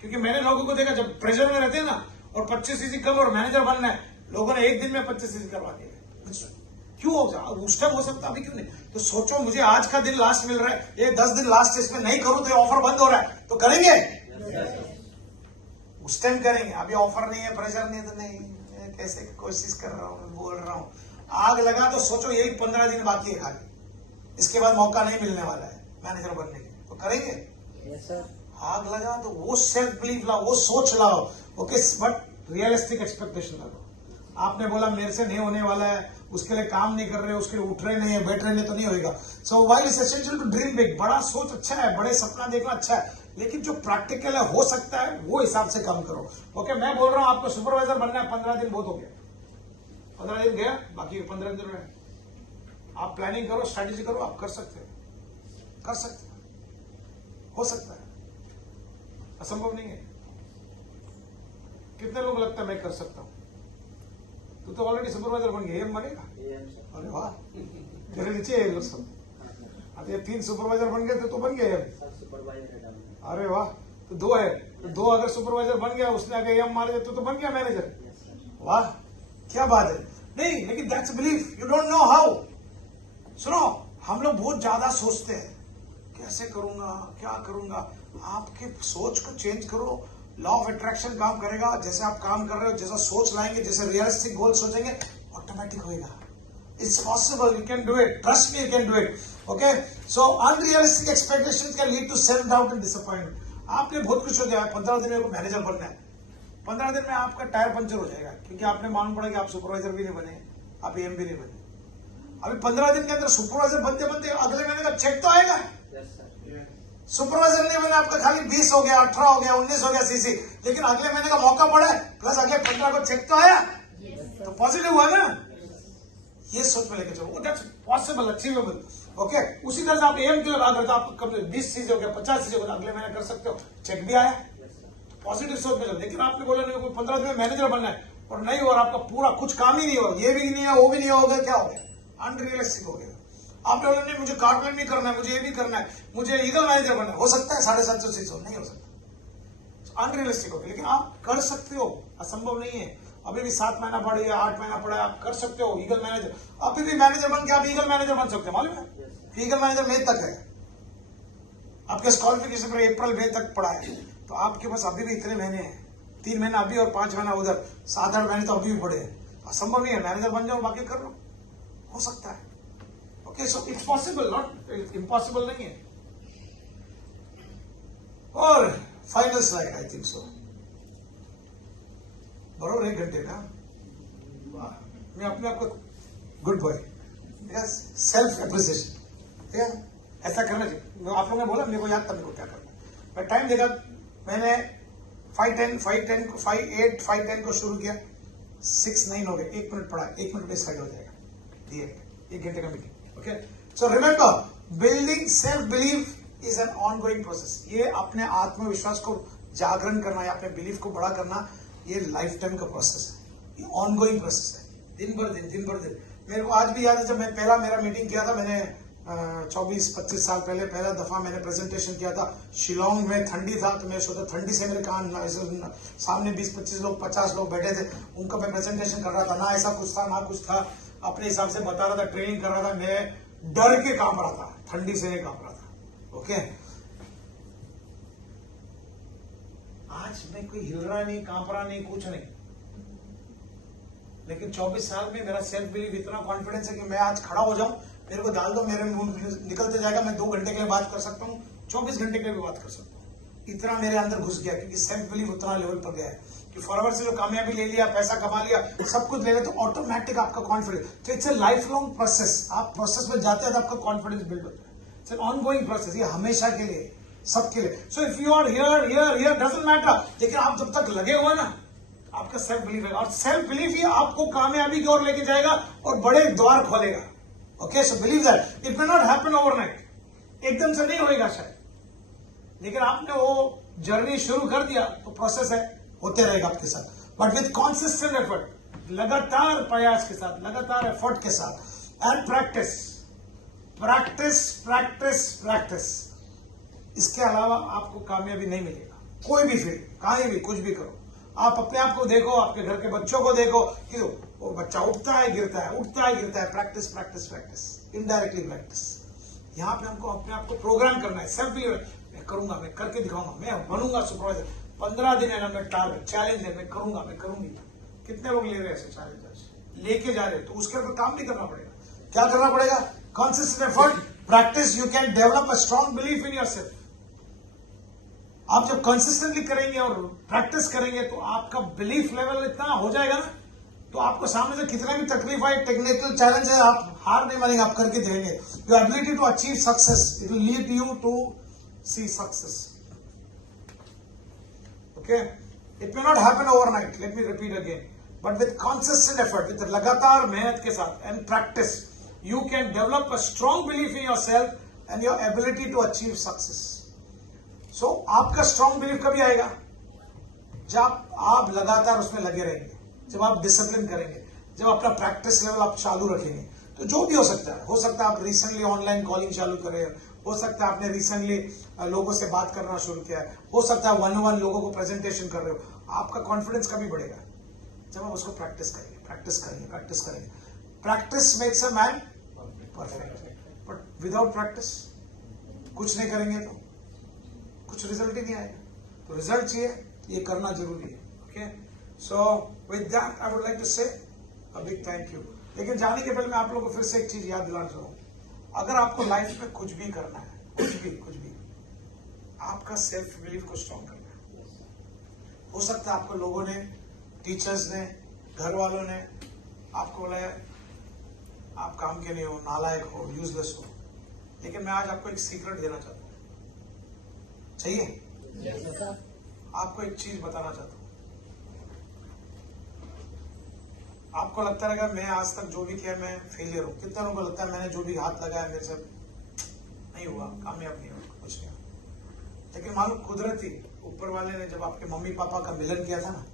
क्योंकि मैंने लोगों को देखा, जब प्रेशर में रहते हैं ना, और 25 सीसी कम और मैनेजर बनना है, लोगों ने 1 दिन में 25 सीसी करवा दिया। क्यों हो जाए? उस टाइम हो सकता, अभी क्यों नहीं? तो सोचो, मुझे आज का दिन लास्ट मिल रहा है, ये 10 दिन लास्ट, इसमें नहीं करूं तो ये ऑफर बंद हो रहा है, तो करेंगे, उस टाइम करेंगे। अभी ऑफर नहीं है, प्रेशर नहीं है, तो नहीं, कैसे कोशिश कर रहा हूं, बोल रहा हूं, आग लगा तो सोचो यही 15 दिन बाकी है खाली, इसके बाद मौका नहीं मिलने वाला है मैनेजर बनने के, तो करेंगे। yes, आग लगा तो वो सेल्फ बिलीफ लाओ, वो सोच लाओ, ओके, बट रियलिस्टिक एक्सपेक्टेशन लगाओ। आपने बोला मेरे से नहीं होने वाला है, उसके लिए काम नहीं कर रहे, उसके लिए उठ रहे नहीं है, बैठ रहे नहीं, तो नहीं होगा। So while it's essential to dream big, बड़ा सोच अच्छा है, बड़े सपना देखना अच्छा है, लेकिन जो प्रैक्टिकल है, हो सकता है, वो हिसाब से काम करो, ओके। मैं बोल रहा हूं आपको सुपरवाइजर बनना है, 15 दिन बहुत हो गया, 15 दिन गया, बाकी 15 दिन में आप प्लानिंग करो, स्ट्रेटेजी करो, आप कर सकते हैं, कर सकते हैं, हो सकता है, असंभव नहीं है। कितने लोग लगता है मैं कर सकता हूं? तू तो ऑलरेडी सुपरवाइजर बन गया, एम बनेगा? अरे वाह, तेरे नीचे है लोग सब। अब ये 3 सुपरवाइजर बन गए तो बन गए एम। अरे वाह, तो 2 है, तो 2 अगर सुपरवाइजर बन गया, उसने अगर एम मार दिया तो बन गया मैनेजर। वाह, क्या बात है। नहीं, लेकिन that's belief, you don't know how. सुनो, हम लोग बहुत ज्यादा सोचते हैं, कैसे करूंगा, क्या करूंगा। आपके सोच को चेंज करो, लॉ ऑफ अट्रैक्शन काम करेगा। जैसे आप काम कर रहे हो, जैसा सोच लाएंगे, जैसे रियलिस्टिक गोल सोचेंगे, ऑटोमेटिक होएगा। It's possible, you can do it, trust me, you can do it, okay. So unrealistic expectations can lead to self doubt and disappointment. आपने बहुत कुछ हो गया, 15 दिन में मैनेजर बनना है, 15 दिन में आपका टायर पंचर हो जाएगा, क्योंकि आपने मालूम पड़ा कि आप सुपरवाइजर भी नहीं बने, आप एम भी नहीं बने। अभी 15 दिन के अंदर सुपरवाइजर बनते बनते अगले महीने का चेक तो आएगा। सुपरवाइजर नहीं बने, आपका खाली 20 हो गया, 18 हो गया, 19 हो गया सीसी, लेकिन अगले महीने का मौका पड़ा है, प्लस अगले 15 को चेक तो आया, तो पॉजिटिव हुआ ना। ये सोच में लेके चलो, दैट्स पॉसिबल, अचीवेबल, ओके। उसी तरह से आप एम के लिए बात करते हो, आप कब 20 चीजें हो गया, 50 चीजें हो गया, अगले महीने कर सकते हो, चेक भी आया, पॉजिटिव सोच में लो। लेकिन आपने बोला नहीं, 15 दिन में मैनेजर बनना है और नहीं, और आपका पूरा कुछ काम ही नहीं हुआ, ये भी नहीं है, वो भी नहीं होगा, क्या हो गया? अनरियलिस्टिक हो गया। आपने बोला नहीं मुझे कार्टलाइन नहीं करना है, मुझे ये भी करना है, मुझे ईगल मैनेजर बनना है। हो सकता है 750 सीजन नहीं हो सकता, अनरियलिस्टिक होगी, लेकिन आप कर सकते हो, असंभव नहीं है। अभी भी 7 महीना पड़ा या 8 महीना पड़ा है, आप कर सकते हो ईगल मैनेजर। अभी भी मैनेजर बन के आप ईगल मैनेजर बन सकते हो, मालूम है? ईगल मैनेजर मई तक है, आपके क्वालिफिकेशन पर अप्रैल मई तक पड़ा है, तो आपके पास अभी भी इतने महीने हैं, 3 महीना अभी और 5 महीना उधर, 7-8 महीने तो अभी भी पड़े हैं। असंभव नहीं है, मैनेजर बन जाओ, बाकी कर लो, हो सकता है। Okay, so it's possible, not impossible नहीं है। और final slide, I think so बरोबर 1 घंटे का। मैं अपने आप को गुड बॉय, सेल्फ एप्रिसिएशन, ठीक है, ऐसा करना चाहिए। आप लोगों ने बोला, मेरे को याद था मेरे को क्या करना। मैं टाइम देखा, मैंने 5:10 को शुरू किया, 6:09 हो गए, 1 मिनट पड़ा, 1 मिनट में स्लाइड हो जाएगा, 1 घंटे का meeting. Okay, so remember, building self belief is an ongoing process. ये अपने आत्मविश्वास को जागरण करना या अपने बिलीफ को बड़ा करना, ये लाइफ टाइम का प्रोसेस है, ये ऑनगोइंग प्रोसेस है, दिन भर दिन। मेरे को आज भी याद है, जब मैं पहला मेरा मीटिंग किया था, मैंने 24-25 साल पहले पहला दफा मैंने प्रेजेंटेशन किया था शिलोंग में। ठंडी था, तो मैं सोचा ठंडी से मेरे कान, सामने 20-25 लोग 50 लोग बैठे थे, उनका मैं प्रेजेंटेशन कर रहा था, ना ऐसा कुछ था ना कुछ था, अपने हिसाब से बता रहा था, ट्रेनिंग कर रहा था, मैं डर के कांप रहा था, ठंडी से नहीं कांप रहा था। ओके, आज मैं कोई हिल रहा नहीं, कांप रहा नहीं, कुछ नहीं, लेकिन 24 साल में मेरा सेल्फ बिलीव इतना कॉन्फिडेंस है कि मैं आज खड़ा हो जाऊं, मेरे को डाल दो, मेरे मुंह निकलते जाएगा, मैं 2 घंटे के लिए बात कर सकता हूँ, 24 घंटे के लिए भी बात कर सकता हूँ। इतना मेरे अंदर घुस गया, क्योंकि सेल्फ बिलीव उतना लेवल पर गया है कि फॉरवर्ड से जो कामयाबी ले लिया, पैसा कमा लिया, सब कुछ ले लिया, तो ऑटोमेटिक आपका कॉन्फिडेंस, तो it's a life long process. आप प्रोसेस में जाते हैं तो आपका कॉन्फिडेंस बिल्ड होता है, इट्स एन ऑनगोइंग प्रोसेस, ये हमेशा के लिए, सबके लिए। So if you are here doesn't matter, लेकिन आप जब तक लगे हुए ना, आपका सेल्फ बिलीफ है, और सेल्फ बिलीफ ही आपको कामयाबी की ओर लेके जाएगा और बड़े द्वार खोलेगा। Okay, so believe that it may not happen overnight, एकदम से नहीं होएगा शायद, लेकिन आपने वो जर्नी शुरू कर दिया तो प्रोसेस है, होते रहेगा आपके साथ, बट विथ कॉन्सिस्टेंट एफर्ट, लगातार प्रयास के साथ, लगातार एफर्ट के साथ, and practice practice practice practice. इसके अलावा आपको कामयाबी नहीं मिलेगा, कोई भी फील्ड, कहीं भी, कुछ भी करो। आप अपने आप को देखो, आपके घर के बच्चों को देखो कि वो बच्चा उठता है गिरता है, उठता है गिरता है, practice practice practice, indirectly practice. यहाँ पे हमको अपने आप को प्रोग्राम करना है, सेल्फ बिलीव, मैं करूंगा, मैं करके दिखाऊंगा, मैं बनूंगा सुपरवाइजर। 15 दिन है ना, मैं टारगेट चैलेंज है, मैं करूंगा, मैं करूंगी। कितने लोग ले रहे हैं ऐसे चैलेंजेस, लेके जा रहे हैं, तो उसके ऊपर काम भी करना पड़ेगा। क्या करना पड़ेगा? Consistent effort, practice, you can develop a strong belief in yourself. आप जब कंसिस्टेंटली करेंगे और प्रैक्टिस करेंगे तो आपका बिलीफ लेवल इतना हो जाएगा ना, तो आपको सामने से कितना भी तकलीफ आए, टेक्निकल चैलेंज है, आप हार नहीं मानेंगे, आप करके देंगे। Your ability to achieve success, it will lead you to see success. Okay, it may not happen overnight, let me repeat again, but with consistent effort, with लगातार मेहनत के साथ and practice, you can develop a strong belief in yourself and your ability to achieve success. So आपका strong belief कभी आएगा? जब आप लगातार उसमें लगे रहेंगे, जब आप डिसिप्लिन करेंगे, जब अपना प्रैक्टिस लेवल आप चालू रखेंगे। तो जो भी हो सकता है आप रिसेंटली ऑनलाइन कॉलिंग चालू कर रहे हैं, हो सकता है आपने रिसेंटली लोगों से बात करना शुरू किया है, हो सकता है 1-on-1 लोगों को प्रेजेंटेशन कर रहे हो। आपका कॉन्फिडेंस कभी बढ़ेगा जब आप उसको प्रैक्टिस करेंगे, प्रैक्टिस करेंगे, प्रैक्टिस करेंगे। Practice makes a man perfect, but without practice कुछ नहीं करेंगे तो कुछ रिजल्ट ही नहीं आएगा। तो रिजल्ट चाहिए, ये करना जरूरी है। Okay, so with that I would like to say a big thank you. लेकिन जाने के पहले मैं आप लोगों को फिर से एक चीज याद दिलाना चाहूँ, अगर आपको लाइफ में कुछ भी करना है, कुछ भी आपका सेल्फ बिलीफ को स्ट्रॉन्ग करना है। हो सकता है आपको लोगों ने, टीचर्स ने, घर वालों ने आपको बोला है आप काम के नहीं हो, नालायक हो, यूजलेस हो, लेकिन मैं आज आपको एक सीक्रेट देना चाहता हूँ। चाहिए? आपको एक चीज बताना चाहता हूं। आपको लगता रहेगा मैं आज तक जो भी किया मैं फेलियर हूं। कितने लोगों को लगता है मैंने जो भी हाथ लगाया मेरे से नहीं हुआ, कामयाब नहीं हुआ, कुछ नहीं हुआ। लेकिन मालूम कुदरती ऊपर वाले ने जब आपके मम्मी पापा का मिलन किया था ना,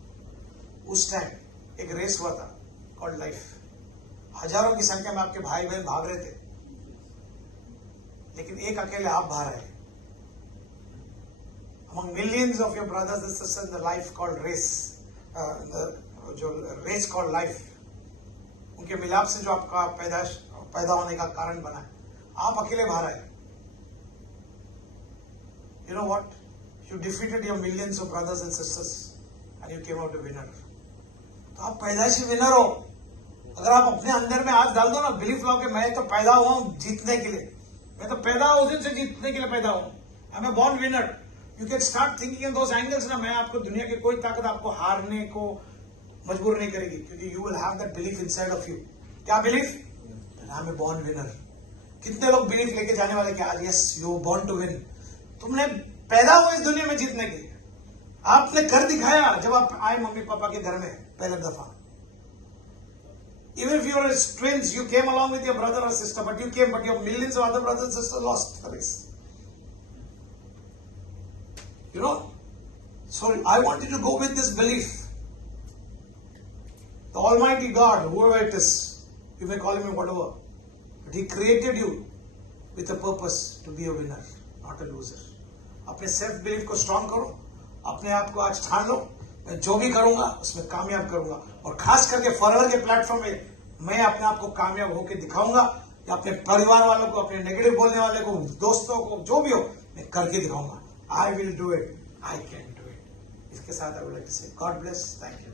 उस टाइम एक रेस हुआ था कॉल्ड लाइफ। हजारों की संख्या में आपके भाई बहन भाग रहे थे, लेकिन एक अकेले आप बाहर आए. Among millions of your brothers and sisters in the life called race, जो रेस called life, उनके मिलाप से जो आपका पैदा होने का कारण बना है, आप अकेले बाहर आए. You know what? You defeated your millions of brothers and sisters and you came out a winner. तो आप पैदाइशी विनर हो. अगर आप अपने अंदर में हाथ डाल दो ना, बिलीफ लाओ कि मैं तो पैदा हुआ हूं जीतने के लिए, मैं तो पैदा उस दिन से जीतने के लिए पैदा हूं. I am a born winner. You can start thinking in those angles ना. मैं आपको दुनिया की कोई ताकत आपको हारने को मजबूर नहीं करेगी, क्योंकि you will have that belief inside of you. क्या belief? I am a born winner. कितने लोग बिलीफ लेके जाने वाले कि आज yes you born to win. तुमने पैदा हुए इस दुनिया में जीतने के लिए. आपने कर दिखाया जब आप आए मम्मी पापा के घर में पहले दफा. Even if you are twins, you came along with your brother or sister, but your millions of other brothers and sisters lost the race. You know? So I want you to go with this belief. The Almighty God, whoever it is, you may call him whatever, but He created you with a purpose to be a winner, not a loser. अपने self belief को strong करो. अपने आप को आज ठान लो, मैं जो भी करूंगा उसमें कामयाब करूंगा. और खास करके फॉरएवर के प्लेटफॉर्म में मैं अपने आप को कामयाब होकर दिखाऊंगा, या अपने परिवार वालों को, अपने नेगेटिव बोलने वाले को, दोस्तों को, जो भी हो, मैं करके दिखाऊंगा. I will do it, I can do it. इसके साथ आई वुड लाइक टू से गॉड ब्लेस. Thank you.